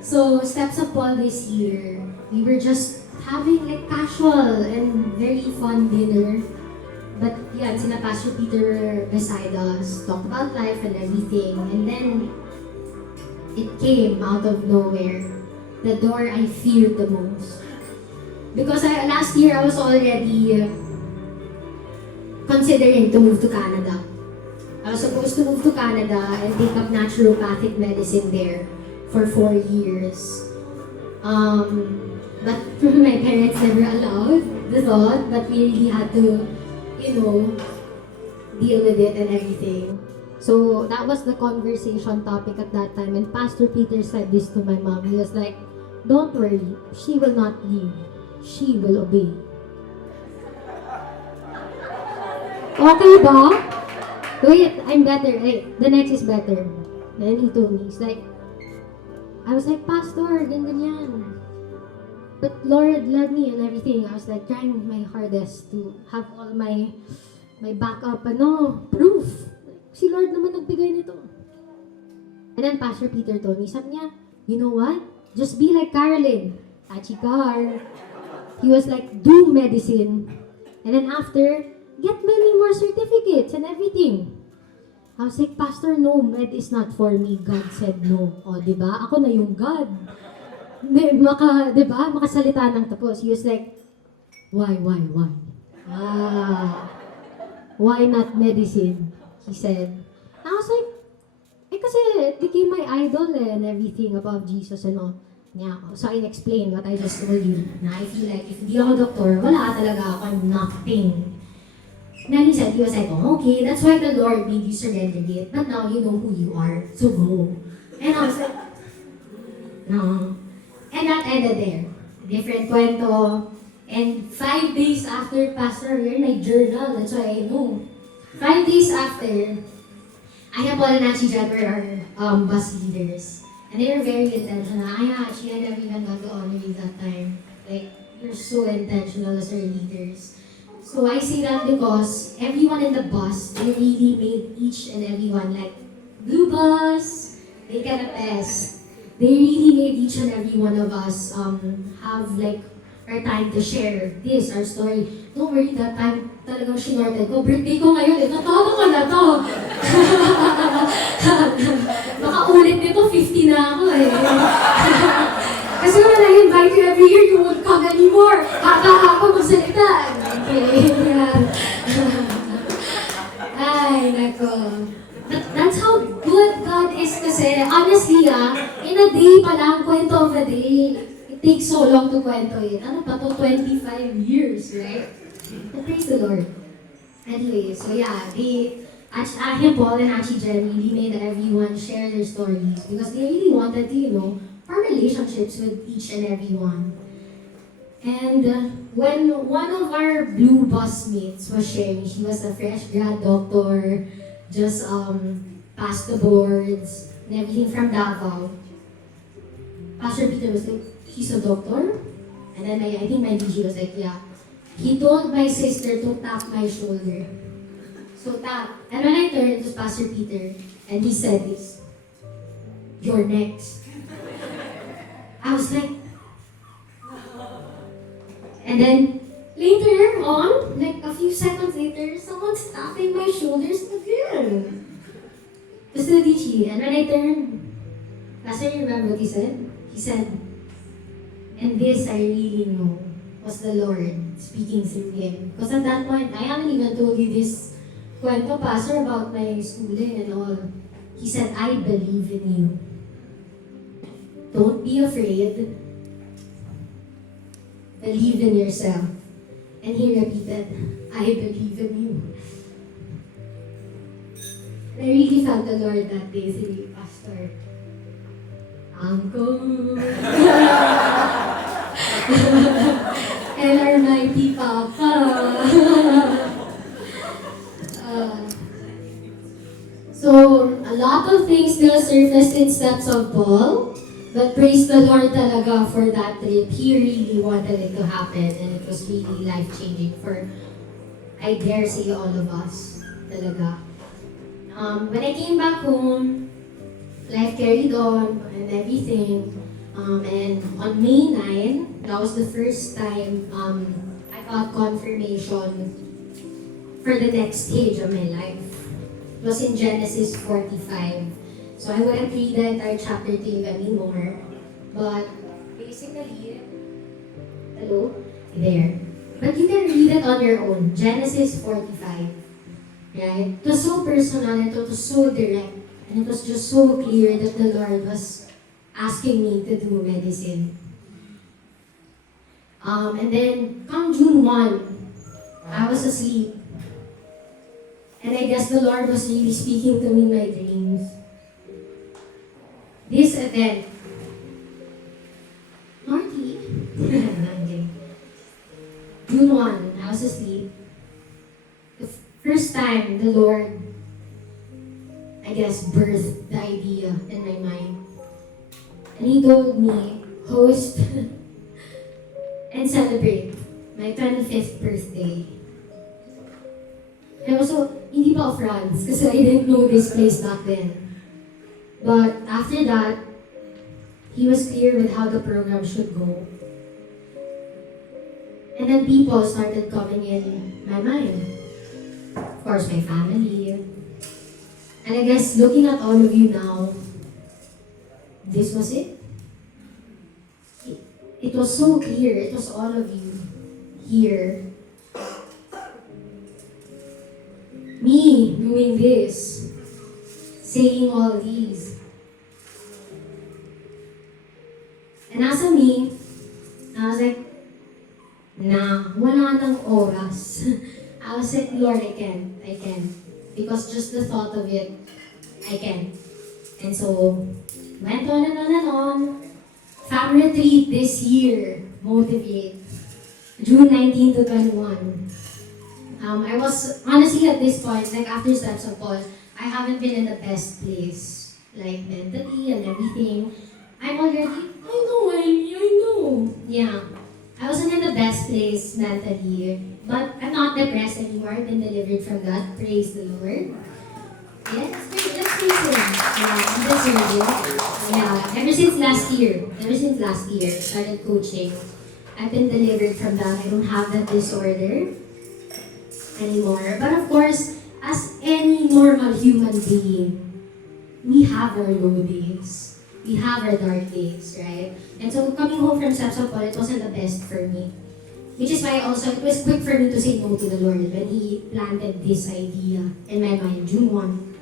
So, Steps of Paul this year, we were just having like casual and very fun dinner. But yeah, sina Pastor Peter beside us, talk about life and everything. And then, it came out of nowhere. The door I feared the most. Because last year, I was already considering to move to Canada. I was supposed to move to Canada and take up naturopathic medicine there for 4 years. But my parents never allowed the thought, but we really had to, deal with it and everything. So that was the conversation topic at that time, and Pastor Peter said this to my mom. He was like, "Don't worry, she will not leave. She will obey." Okay ba? Wait, I'm better. Wait, the next is better. Then he told me, he's like, I was like, Pastor, ganyan. But Lord led me and everything. I was like trying my hardest to have all my backup, proof. Si Lord naman nagbigay nito. And then Pastor Peter told me, sabi niya, you know what? Just be like Carolyn. Achikar. He was like, do medicine. And then after, get many more certificates and everything. I was like, Pastor, no, med is not for me. God said no. O, diba? Ako na yung God. Diba? Makasalita ng tapos. He was like, why? Why not medicine? He said. I was like, kasi it became my idol and everything about Jesus and all. Yeah, so I explained what I just told you. Na I feel like if hindi ako doktor, wala talaga ako. I'm nothing. Then he was like, oh, okay, that's why the Lord made you surrender it. But now you know who you are, so go. And I was like, No. And that ended there. Different kwento. And 5 days after, Pastor, you're in my journal, that's why I know. 5 days after, I have Paul and Nancy Jan were our bus leaders. And they were very intentional. Actually, I never even got to honor you that time. Like, you're so intentional as our leaders. So I say that because everyone in the bus, they really made each and everyone, like, Blue Bus, they can attest. They really made each and every one of us have like our time to share this, our story. Don't worry, that time talagang sinorted ko. Birthday ko ngayon, totoo ko na to. Baka ulit nito, 50 na ako eh. Kasi when I invite you every year, you won't come anymore. Haka-haka magsalita. Okay, yeah. Ay, nako. That's how good God is kasi. Honestly in a day pa lang, kwento of a day. It takes so long to kwento it. Ano pa to? 25 years, right? But praise the Lord. Anyway, so yeah, Paul and Ashley Jen really made everyone share their stories because they really wanted to, form relationships with each and everyone. And when one of our blue bus mates was sharing, she was a fresh grad doctor, just passed the boards, and everything from Davao. Pastor Peter was like, he's a doctor? And then I think my DG was like, yeah. He told my sister to tap my shoulder. So tap. And when I turned, it was Pastor Peter, and he said this, "You're next." I was like, and then later on, like a few seconds later, someone's tapping my shoulders again. It was the DG. And when I turned, Pastor, you remember what he said? He said, "And this I really know was the Lord speaking through him." Because at that point, I haven't even told you this kwento, Pastor, about my schooling and all. He said, "I believe in you. Don't be afraid. Believe in yourself." And he repeated, "I believe in you." And I really felt the Lord that day through you, Pastor. Uncle. And our mighty Papa. So, a lot of things still surfaced in steps of Paul. But praise the Lord talaga for that trip. He really wanted it to happen and it was really life-changing for, I dare say, all of us. Talaga. When I came back home, life carried on and everything. And on May 9, that was the first time I got confirmation for the next stage of my life. It was in Genesis 45. So I wouldn't read the entire chapter to you anymore. But basically, hello? There. But you can read it on your own. Genesis 45. Right? It was so personal and it was so direct. And it was just so clear that the Lord was asking me to do medicine. And then, come June 1, I was asleep. And I guess the Lord was really speaking to me in my dreams. This event, Marty, June 1, I was asleep. The first time the Lord, I guess, birthed the idea in my mind. And He told me, host and celebrate my 25th birthday. And also, hindi pa ako France kasi I didn't know this place back then. But after that, He was clear with how the program should go. And then people started coming in my mind. Of course, my family. And I guess looking at all of you now, this was it. It was so clear. It was all of you here. Me doing this, saying all these. And as a me, I was like, nah, wala nang oras. I was like, Lord, I can. Because just the thought of it, I can. And so, went on and on and on. Fam retreat this year, Motivate, June 19 to 21. I was, honestly at this point, like after Steps of Paul, I haven't been in the best place, like mentally and everything. I'm already, I know. Yeah, I wasn't in the best place mentally, but I'm not depressed anymore. I've been delivered from that. Praise the Lord. Yeah, let's praise Him. Yeah, I'm just really, yeah, ever since last year, started coaching. I've been delivered from that. I don't have that disorder anymore. But of course, as any normal human being, we have our low days. We have our dark days, right? And so coming home from Steps of Paul, it wasn't the best for me. Which is why also it was quick for me to say no to the Lord when He planted this idea in my mind, June 1.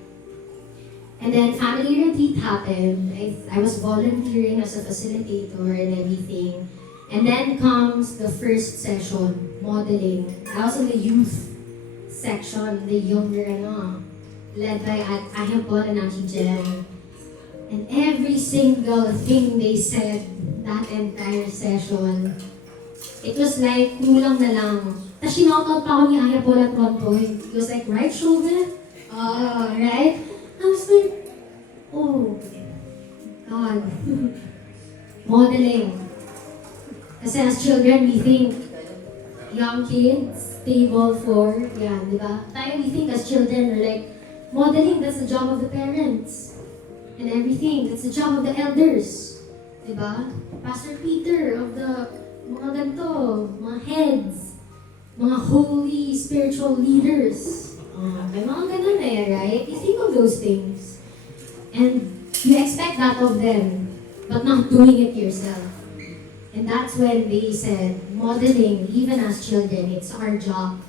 And then family retreat happened. I was volunteering as a facilitator and everything. And then comes the first session, modeling. I was in the youth section, the younger, led by Ahim Paul and Auntie Jen. And every single thing they said that entire session, it was like, kulang na lang. Tapos sinoutout pa ako ni Ahim Paul at one point. It was like, right shoulder? Right? I was like, oh, God. Modeling. Kasi as children, we think, young kids, stable for, yeah, di ba? Tayo, we think as children, we're like, modeling, that's the job of the parents. And everything, that's the job of the elders. Di ba? Pastor Peter of the mga ganito, mga heads, mga holy spiritual leaders. May mga ganun right? You think of those things. And you expect that of them, but not doing it yourself. And that's when they said, modeling, even as children, it's our job.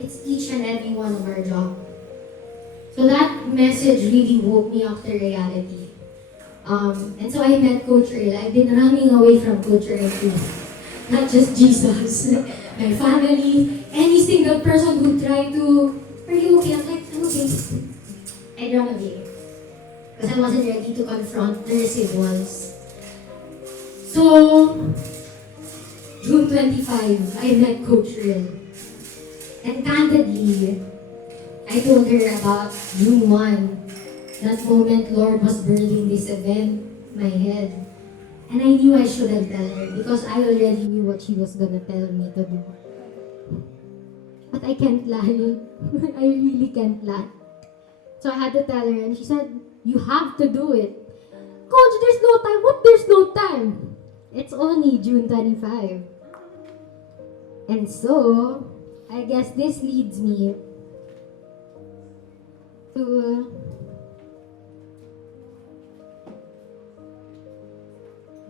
It's each and every one of our job. So that message really woke me up to reality. And so I met Coach Earl. I've been running away from Coach Earl too. Not just Jesus, my family, any single person who tried to, are you okay? I'm like, I'm okay. I run away. Because I wasn't ready to confront the residuals. So, June 25, I met Coach Earl. And candidly, I told her about June 1. That moment, Lord was birthing this event in my head. And I knew I shouldn't tell her because I already knew what she was gonna tell me to do. But I can't lie. I really can't lie. So I had to tell her and she said, you have to do it. Coach, there's no time. What there's no time? It's only June 25. And so, I guess this leads me to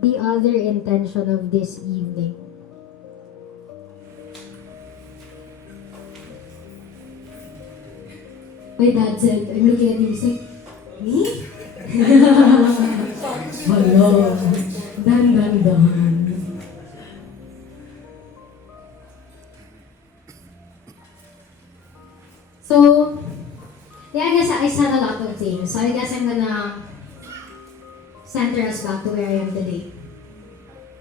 the other intention of this evening. My dad said, I'm looking at him, he's like, me? Hello. Dan. So, yeah, I guess I said a lot of things. So I guess I'm gonna center us back to where I am today.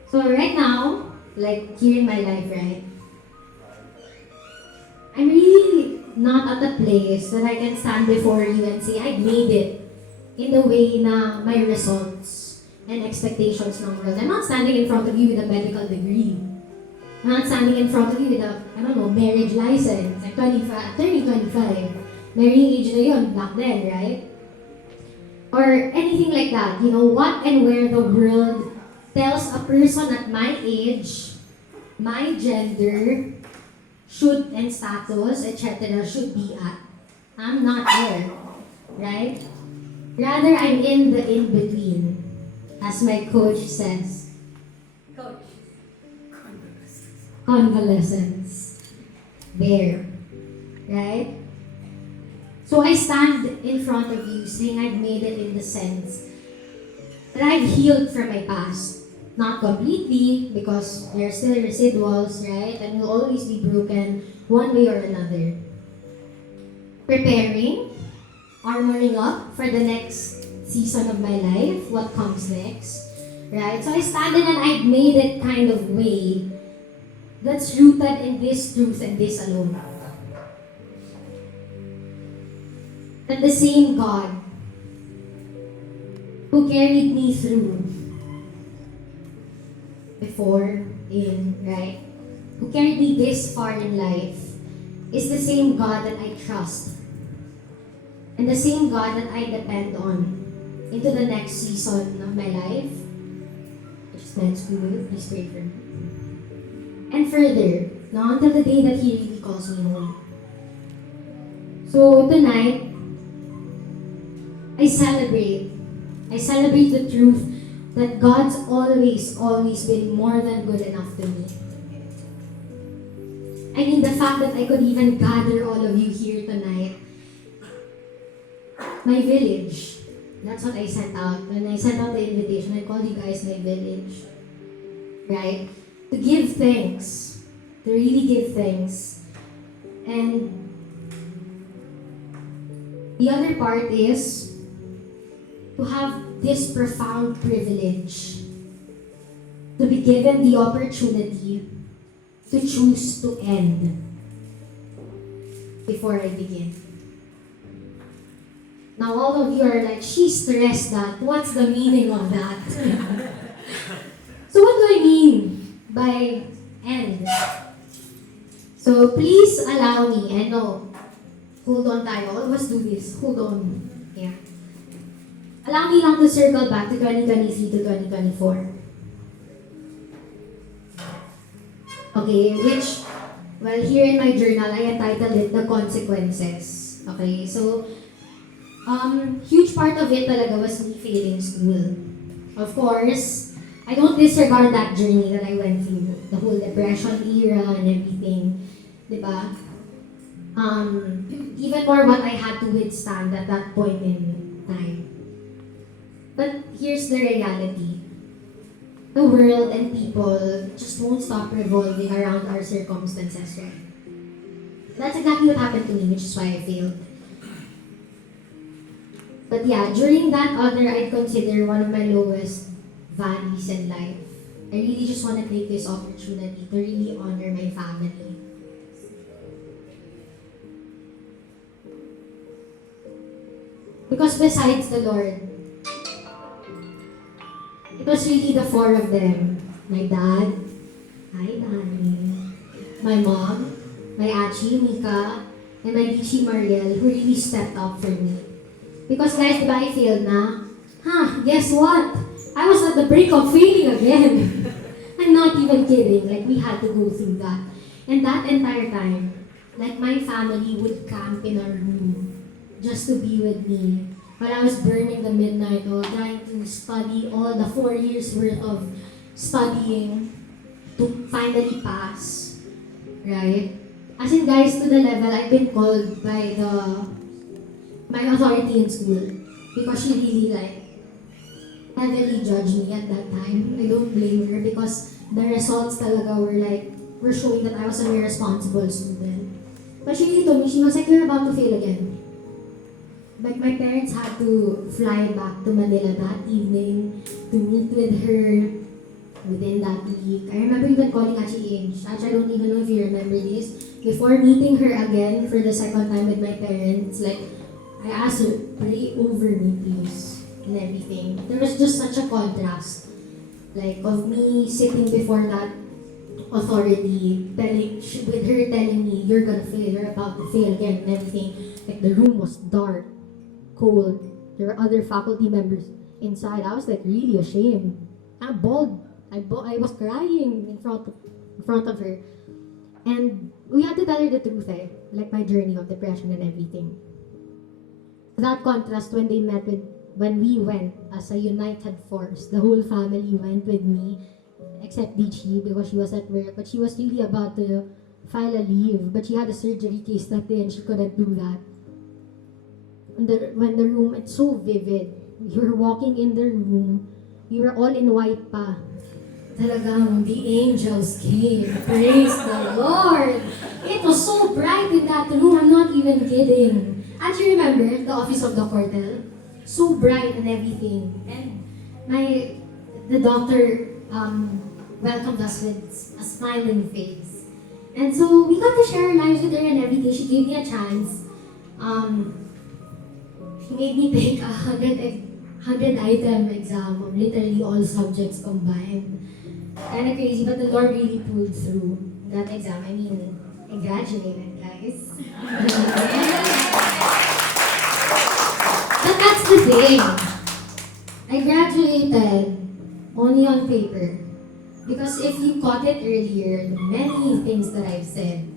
So right now, like here in my life, right? I'm really not at a place that I can stand before you and say, I made it in the way na my results and expectations ng world. I'm not standing in front of you with a medical degree. I'm not standing in front of you with a, I don't know, marriage license. Like 25. Marrying age na yun back then, right? Or anything like that. You know, what and where the world tells a person at my age, my gender, should and status, etc. should be at. I'm not there, right? Rather, I'm in the in-between, as my coach says. Coach. Convalescence. There. Right? So I stand in front of you saying I've made it in the sense that I've healed from my past. Not completely, because there are still residuals, right? And will always be broken one way or another. Preparing, armoring up for the next season of my life, what comes next. right? So I stand in an I've made it kind of way that's rooted in this truth and this alone. That the same God who carried me through before, right? Who carried me this far in life is the same God that I trust. And the same God that I depend on into the next season of my life, which is med school. Please pray for me. And further, now until the day that He really calls me home. So tonight, I celebrate the truth that God's always been more than good enough to me. I mean, the fact that I could even gather all of you here tonight. My village. That's what I sent out. When I sent out the invitation, I called you guys my village. Right? To give thanks. To really give thanks. And the other part is to have this profound privilege to be given the opportunity to choose to end before I begin. Now all of you are like, she's stressed that. What's the meaning of that? So what do I mean by end? So please allow me, and no, hold on tayo. All of us do this. Hold on. Yeah. Allow me lang to circle back to 2023 to 2024. Okay, which, well, here in my journal, I entitled it The Consequences. Okay, so, huge part of it talaga was me failing school. Of course, I don't disregard that journey that I went through, the whole depression era and everything, diba? Even more what I had to withstand at that point in time. But here's the reality. The world and people just won't stop revolving around our circumstances, right? That's exactly what happened to me, which is why I failed. But yeah, during that other, I'd consider one of my lowest valleys in life. I really just want to take this opportunity to really honor my family. Because besides the Lord, it was really the four of them. My dad, hi Danny, my mom, my Achi, Mika, and my Lichi Mariel, who really stepped up for me. Because guys, diba I failed na? Guess what? I was at the brink of failing again. I'm not even kidding. Like, we had to go through that. And that entire time, like, my family would camp in our room just to be with me. While I was burning the midnight oil, trying to study all the 4 years worth of studying to finally pass. Right? As in, guys, to the level I've been called by my authority in school because she really heavily judged me at that time. I don't blame her because the results talaga were showing that I was an irresponsible student. But she really told me, she was like, you're about to fail again. Like, my parents had to fly back to Manila that evening to meet with her within that week. I remember even calling Achi Inch. Actually, I don't even know if you remember this. Before meeting her again for the second time with my parents, like, I asked her, pray over me, please, and everything. There was just such a contrast, like, of me sitting before that authority, with her telling me, you're gonna fail, you're about to fail again, and everything. Like, the room was dark, cold. There were other faculty members inside. I was like really ashamed. I'm bawled. I was crying in front of her. And we had to tell her the truth, like my journey of depression and everything. That contrast when we went as a united force, the whole family went with me, except Dichi because she was at work, but she was really about to file a leave, but she had a surgery case that day and she couldn't do that. When the room, it's so vivid. You were walking in the room, we were all in white pa. Talagang the angels came. Praise the Lord! It was so bright in that room, I'm not even kidding. And you remember the office of the Cordel? So bright and everything. And the doctor welcomed us with a smiling face. And so we got to share our lives with her and everything. She gave me a chance. She made me take a 100 item exam of literally all subjects combined. Kind of crazy, but the Lord really pulled through that exam. I mean, I graduated, guys. But that's the thing. I graduated only on paper. Because if you caught it earlier, the many things that I've said,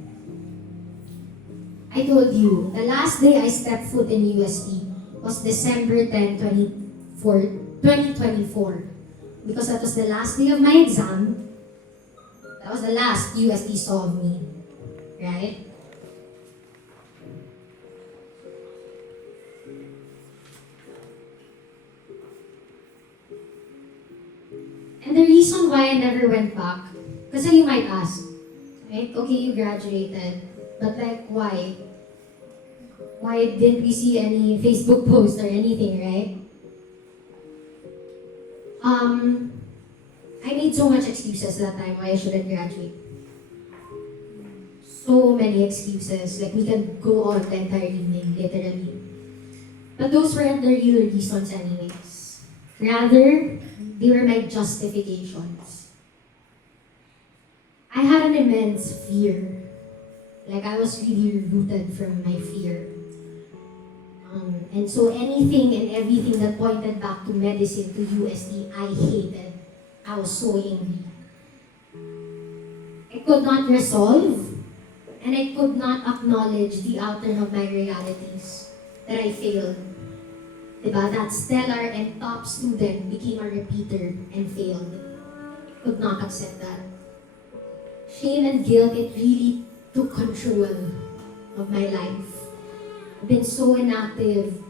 I told you, the last day I stepped foot in UST was December 10, 2024. Because that was the last day of my exam. That was the last UST saw of me. Right? And the reason why I never went back, because you might ask, right? Okay, you graduated, but like, why? Why didn't we see any Facebook post or anything, right? I made so much excuses that time why I shouldn't graduate. So many excuses, like we can go on the entire evening, literally. But those weren't the real reasons anyways. Rather, they were my justifications. I had an immense fear. Like I was really rooted from my fear. And so anything and everything that pointed back to medicine, to UST, I hated. I was so angry. I could not resolve, and I could not acknowledge the outcome of my realities, that I failed. Diba? That stellar and top student became a repeater and failed. I could not accept that. Shame and guilt, it really took control of my life. I've been so inactive,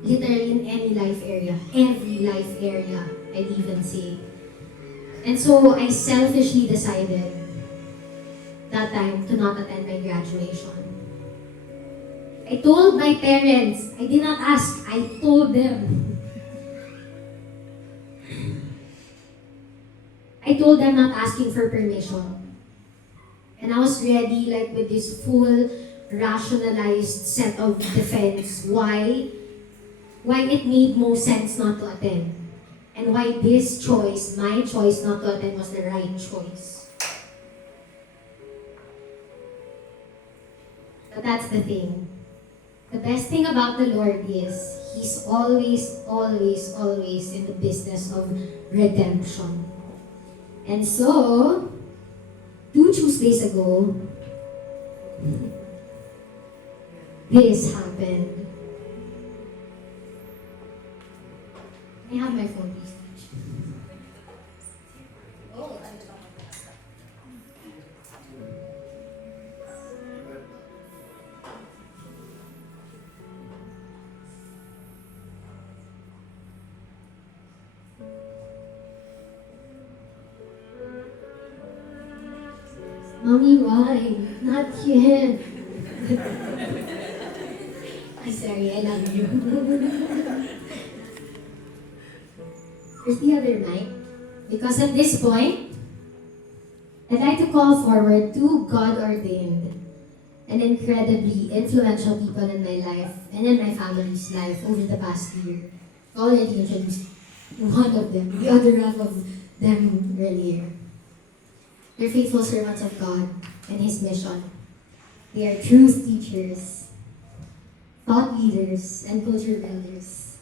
literally in any life area, every life area, I'd even say. And so I selfishly decided that time to not attend my graduation. I told my parents, I did not ask, I told them. I told them not asking for permission. And I was ready like with this full rationalized set of defense why it made no sense not to attend. And why this choice, my choice not to attend, was the right choice. But that's the thing. The best thing about the Lord is He's always, always, always in the business of redemption. And so, 2 Tuesdays ago, this happened. I have my phone, please. Mommy, why? Not yet. I'm sorry, I love you. Here's the other mic. Because at this point, I'd like to call forward 2 God-ordained and incredibly influential people in my life and in my family's life over the past year. I've already introduced one of them, the other half of them earlier. They're faithful servants of God and His mission. They are truth teachers, thought leaders, and culture builders.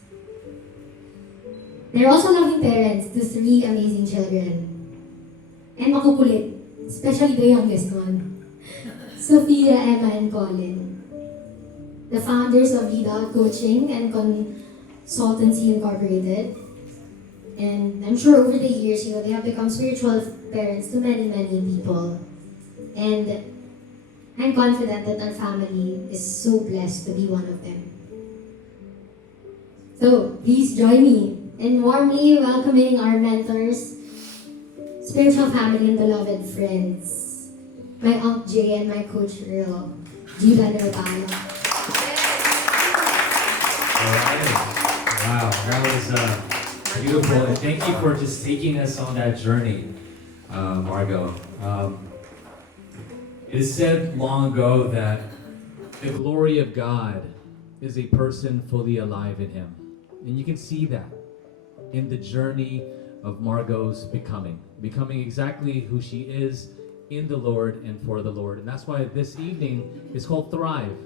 They're also loving parents to 3 amazing children. And makukulit, especially the youngest one, Sophia, Emma, and Colin. The founders of Lead Out Coaching and Consultancy Incorporated. And I'm sure over the years, they have become spiritual parents to many, many people. And I'm confident that our family is so blessed to be one of them. So, please join me in warmly welcoming our mentors, spiritual family, and beloved friends. My Aunt Jay and my Coach Earl, Judah and Rebala. Alright. Wow, that was Beautiful, and thank you for just taking us on that journey, Margot. It is said long ago that the glory of God is a person fully alive in Him. And you can see that in the journey of Margot's becoming exactly who she is in the Lord and for the Lord. And that's why this evening is called Thrive.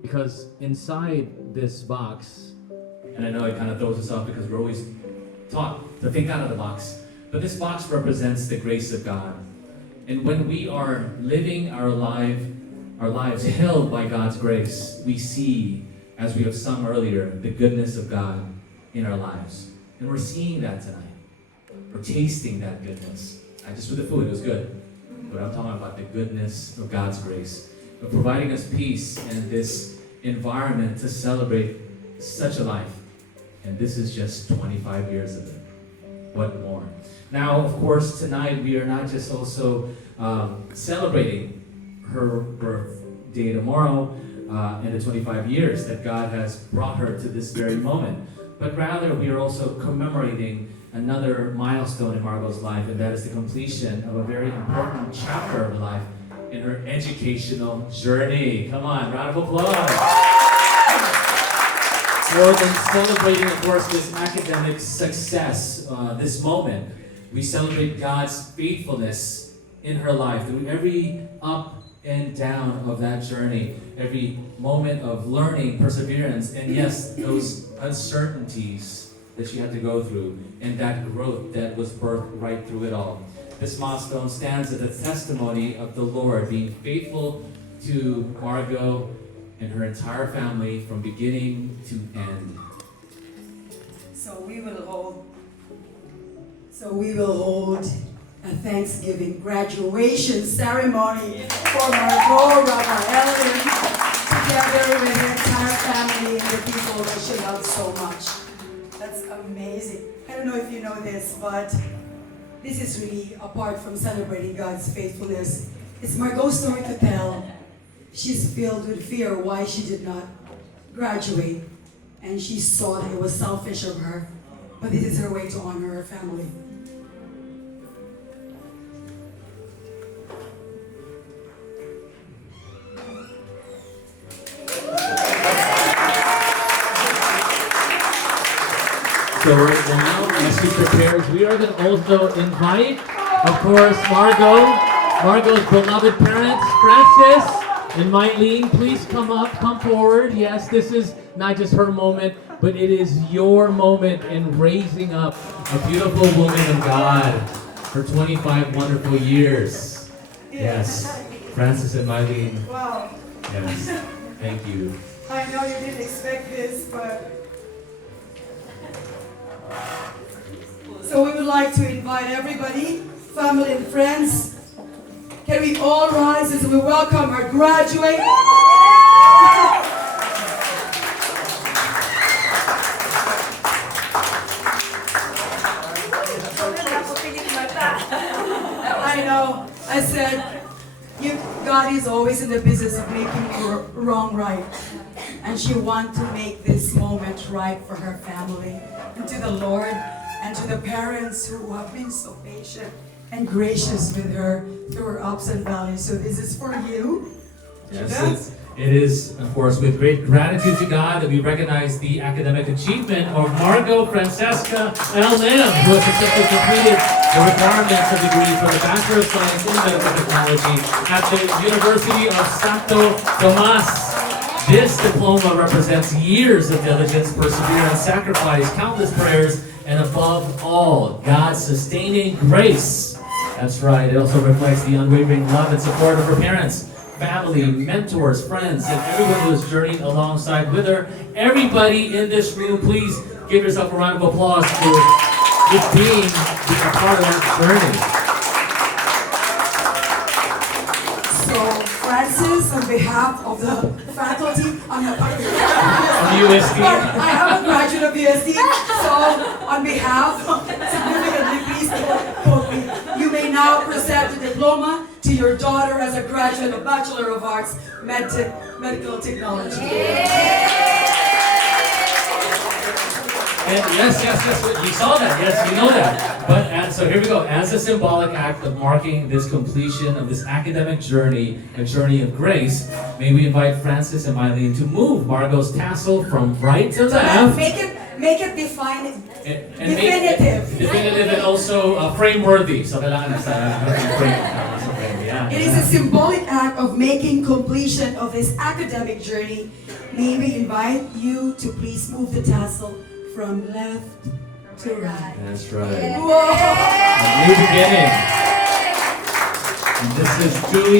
Because inside this box, and I know it kind of throws us off because we're always taught to think out of the box, but this box represents the grace of God. And when we are living our lives held by God's grace, we see, as we have sung earlier, the goodness of God in our lives. And we're seeing that tonight. We're tasting that goodness. Not just with the food, it was good. But I'm talking about the goodness of God's grace, of providing us peace and this environment to celebrate such a life. And this is just 25 years of it. What more? Now, of course, tonight we are not just also celebrating her birthday tomorrow and the 25 years that God has brought her to this very moment, but rather we are also commemorating another milestone in Margot's life, and that is the completion of a very important chapter of her life in her educational journey. Come on, round of applause. More than celebrating, of course, this academic success, this moment, we celebrate God's faithfulness in her life through every up and down of that journey, every moment of learning, perseverance, and yes, those uncertainties that she had to go through, and that growth that was birthed right through it all. This milestone stands as a testimony of the Lord being faithful to Margot and her entire family from beginning to end. So we will hold a Thanksgiving graduation ceremony for Margot Rafael, together with her entire family and the people that she loves so much. That's amazing. I don't know if you know this, but this is really, apart from celebrating God's faithfulness, it's Margot's story to tell. She's filled with fear why she did not graduate, and she saw that it was selfish of her, but this is her way to honor her family. So right now, as she prepares, we are going to also invite, of course, Margot's beloved parents, Francis and Mylene. Please come forward. Yes, this is not just her moment, but it is your moment in raising up a beautiful woman of God for 25 wonderful years. Yes, Francis and Mylene. Wow. Yes, thank you. I know you didn't expect this, but... So we would like to invite everybody, family and friends. Can we all rise as we welcome our graduate? I know. I said, God is always in the business of making wrong right. And she wants to make this moment right for her family, and to the Lord, and to the parents who have been so patient and gracious with her through her ups and valleys. So this is for you. Yes, it is, of course, with great gratitude to God that we recognize the academic achievement of Margot Francesca L. Lim, who has successfully completed the requirements of degree for the Bachelor of Science in Medical Technology at the University of Santo Tomas. This diploma represents years of diligence, perseverance, sacrifice, countless prayers, and above all, God's sustaining grace. That's right, it also reflects the unwavering love and support of her parents, family, mentors, friends, and everyone who has journeyed alongside with her. Everybody in this room, please give yourself a round of applause for just being a part of that journey. Francis, on behalf of the faculty, I'm not part of the USD. I am a graduate of USD, so on behalf, significantly, please don't quote me. You may now present the diploma to your daughter as a graduate of Bachelor of Arts, Medical Technology. Yes, you saw that. Yes, you know that. But so here we go. As a symbolic act of marking this completion of this academic journey, a journey of grace, may we invite Francis and Mylene to move Margot's tassel from right to left. Make it define And definitive. Definitive and also frame-worthy. So kailangan nasa frame. Yeah. It is a symbolic act of making completion of this academic journey. May we invite you to please move the tassel from left to right. That's right. Whoa! A new beginning. And this is Julie.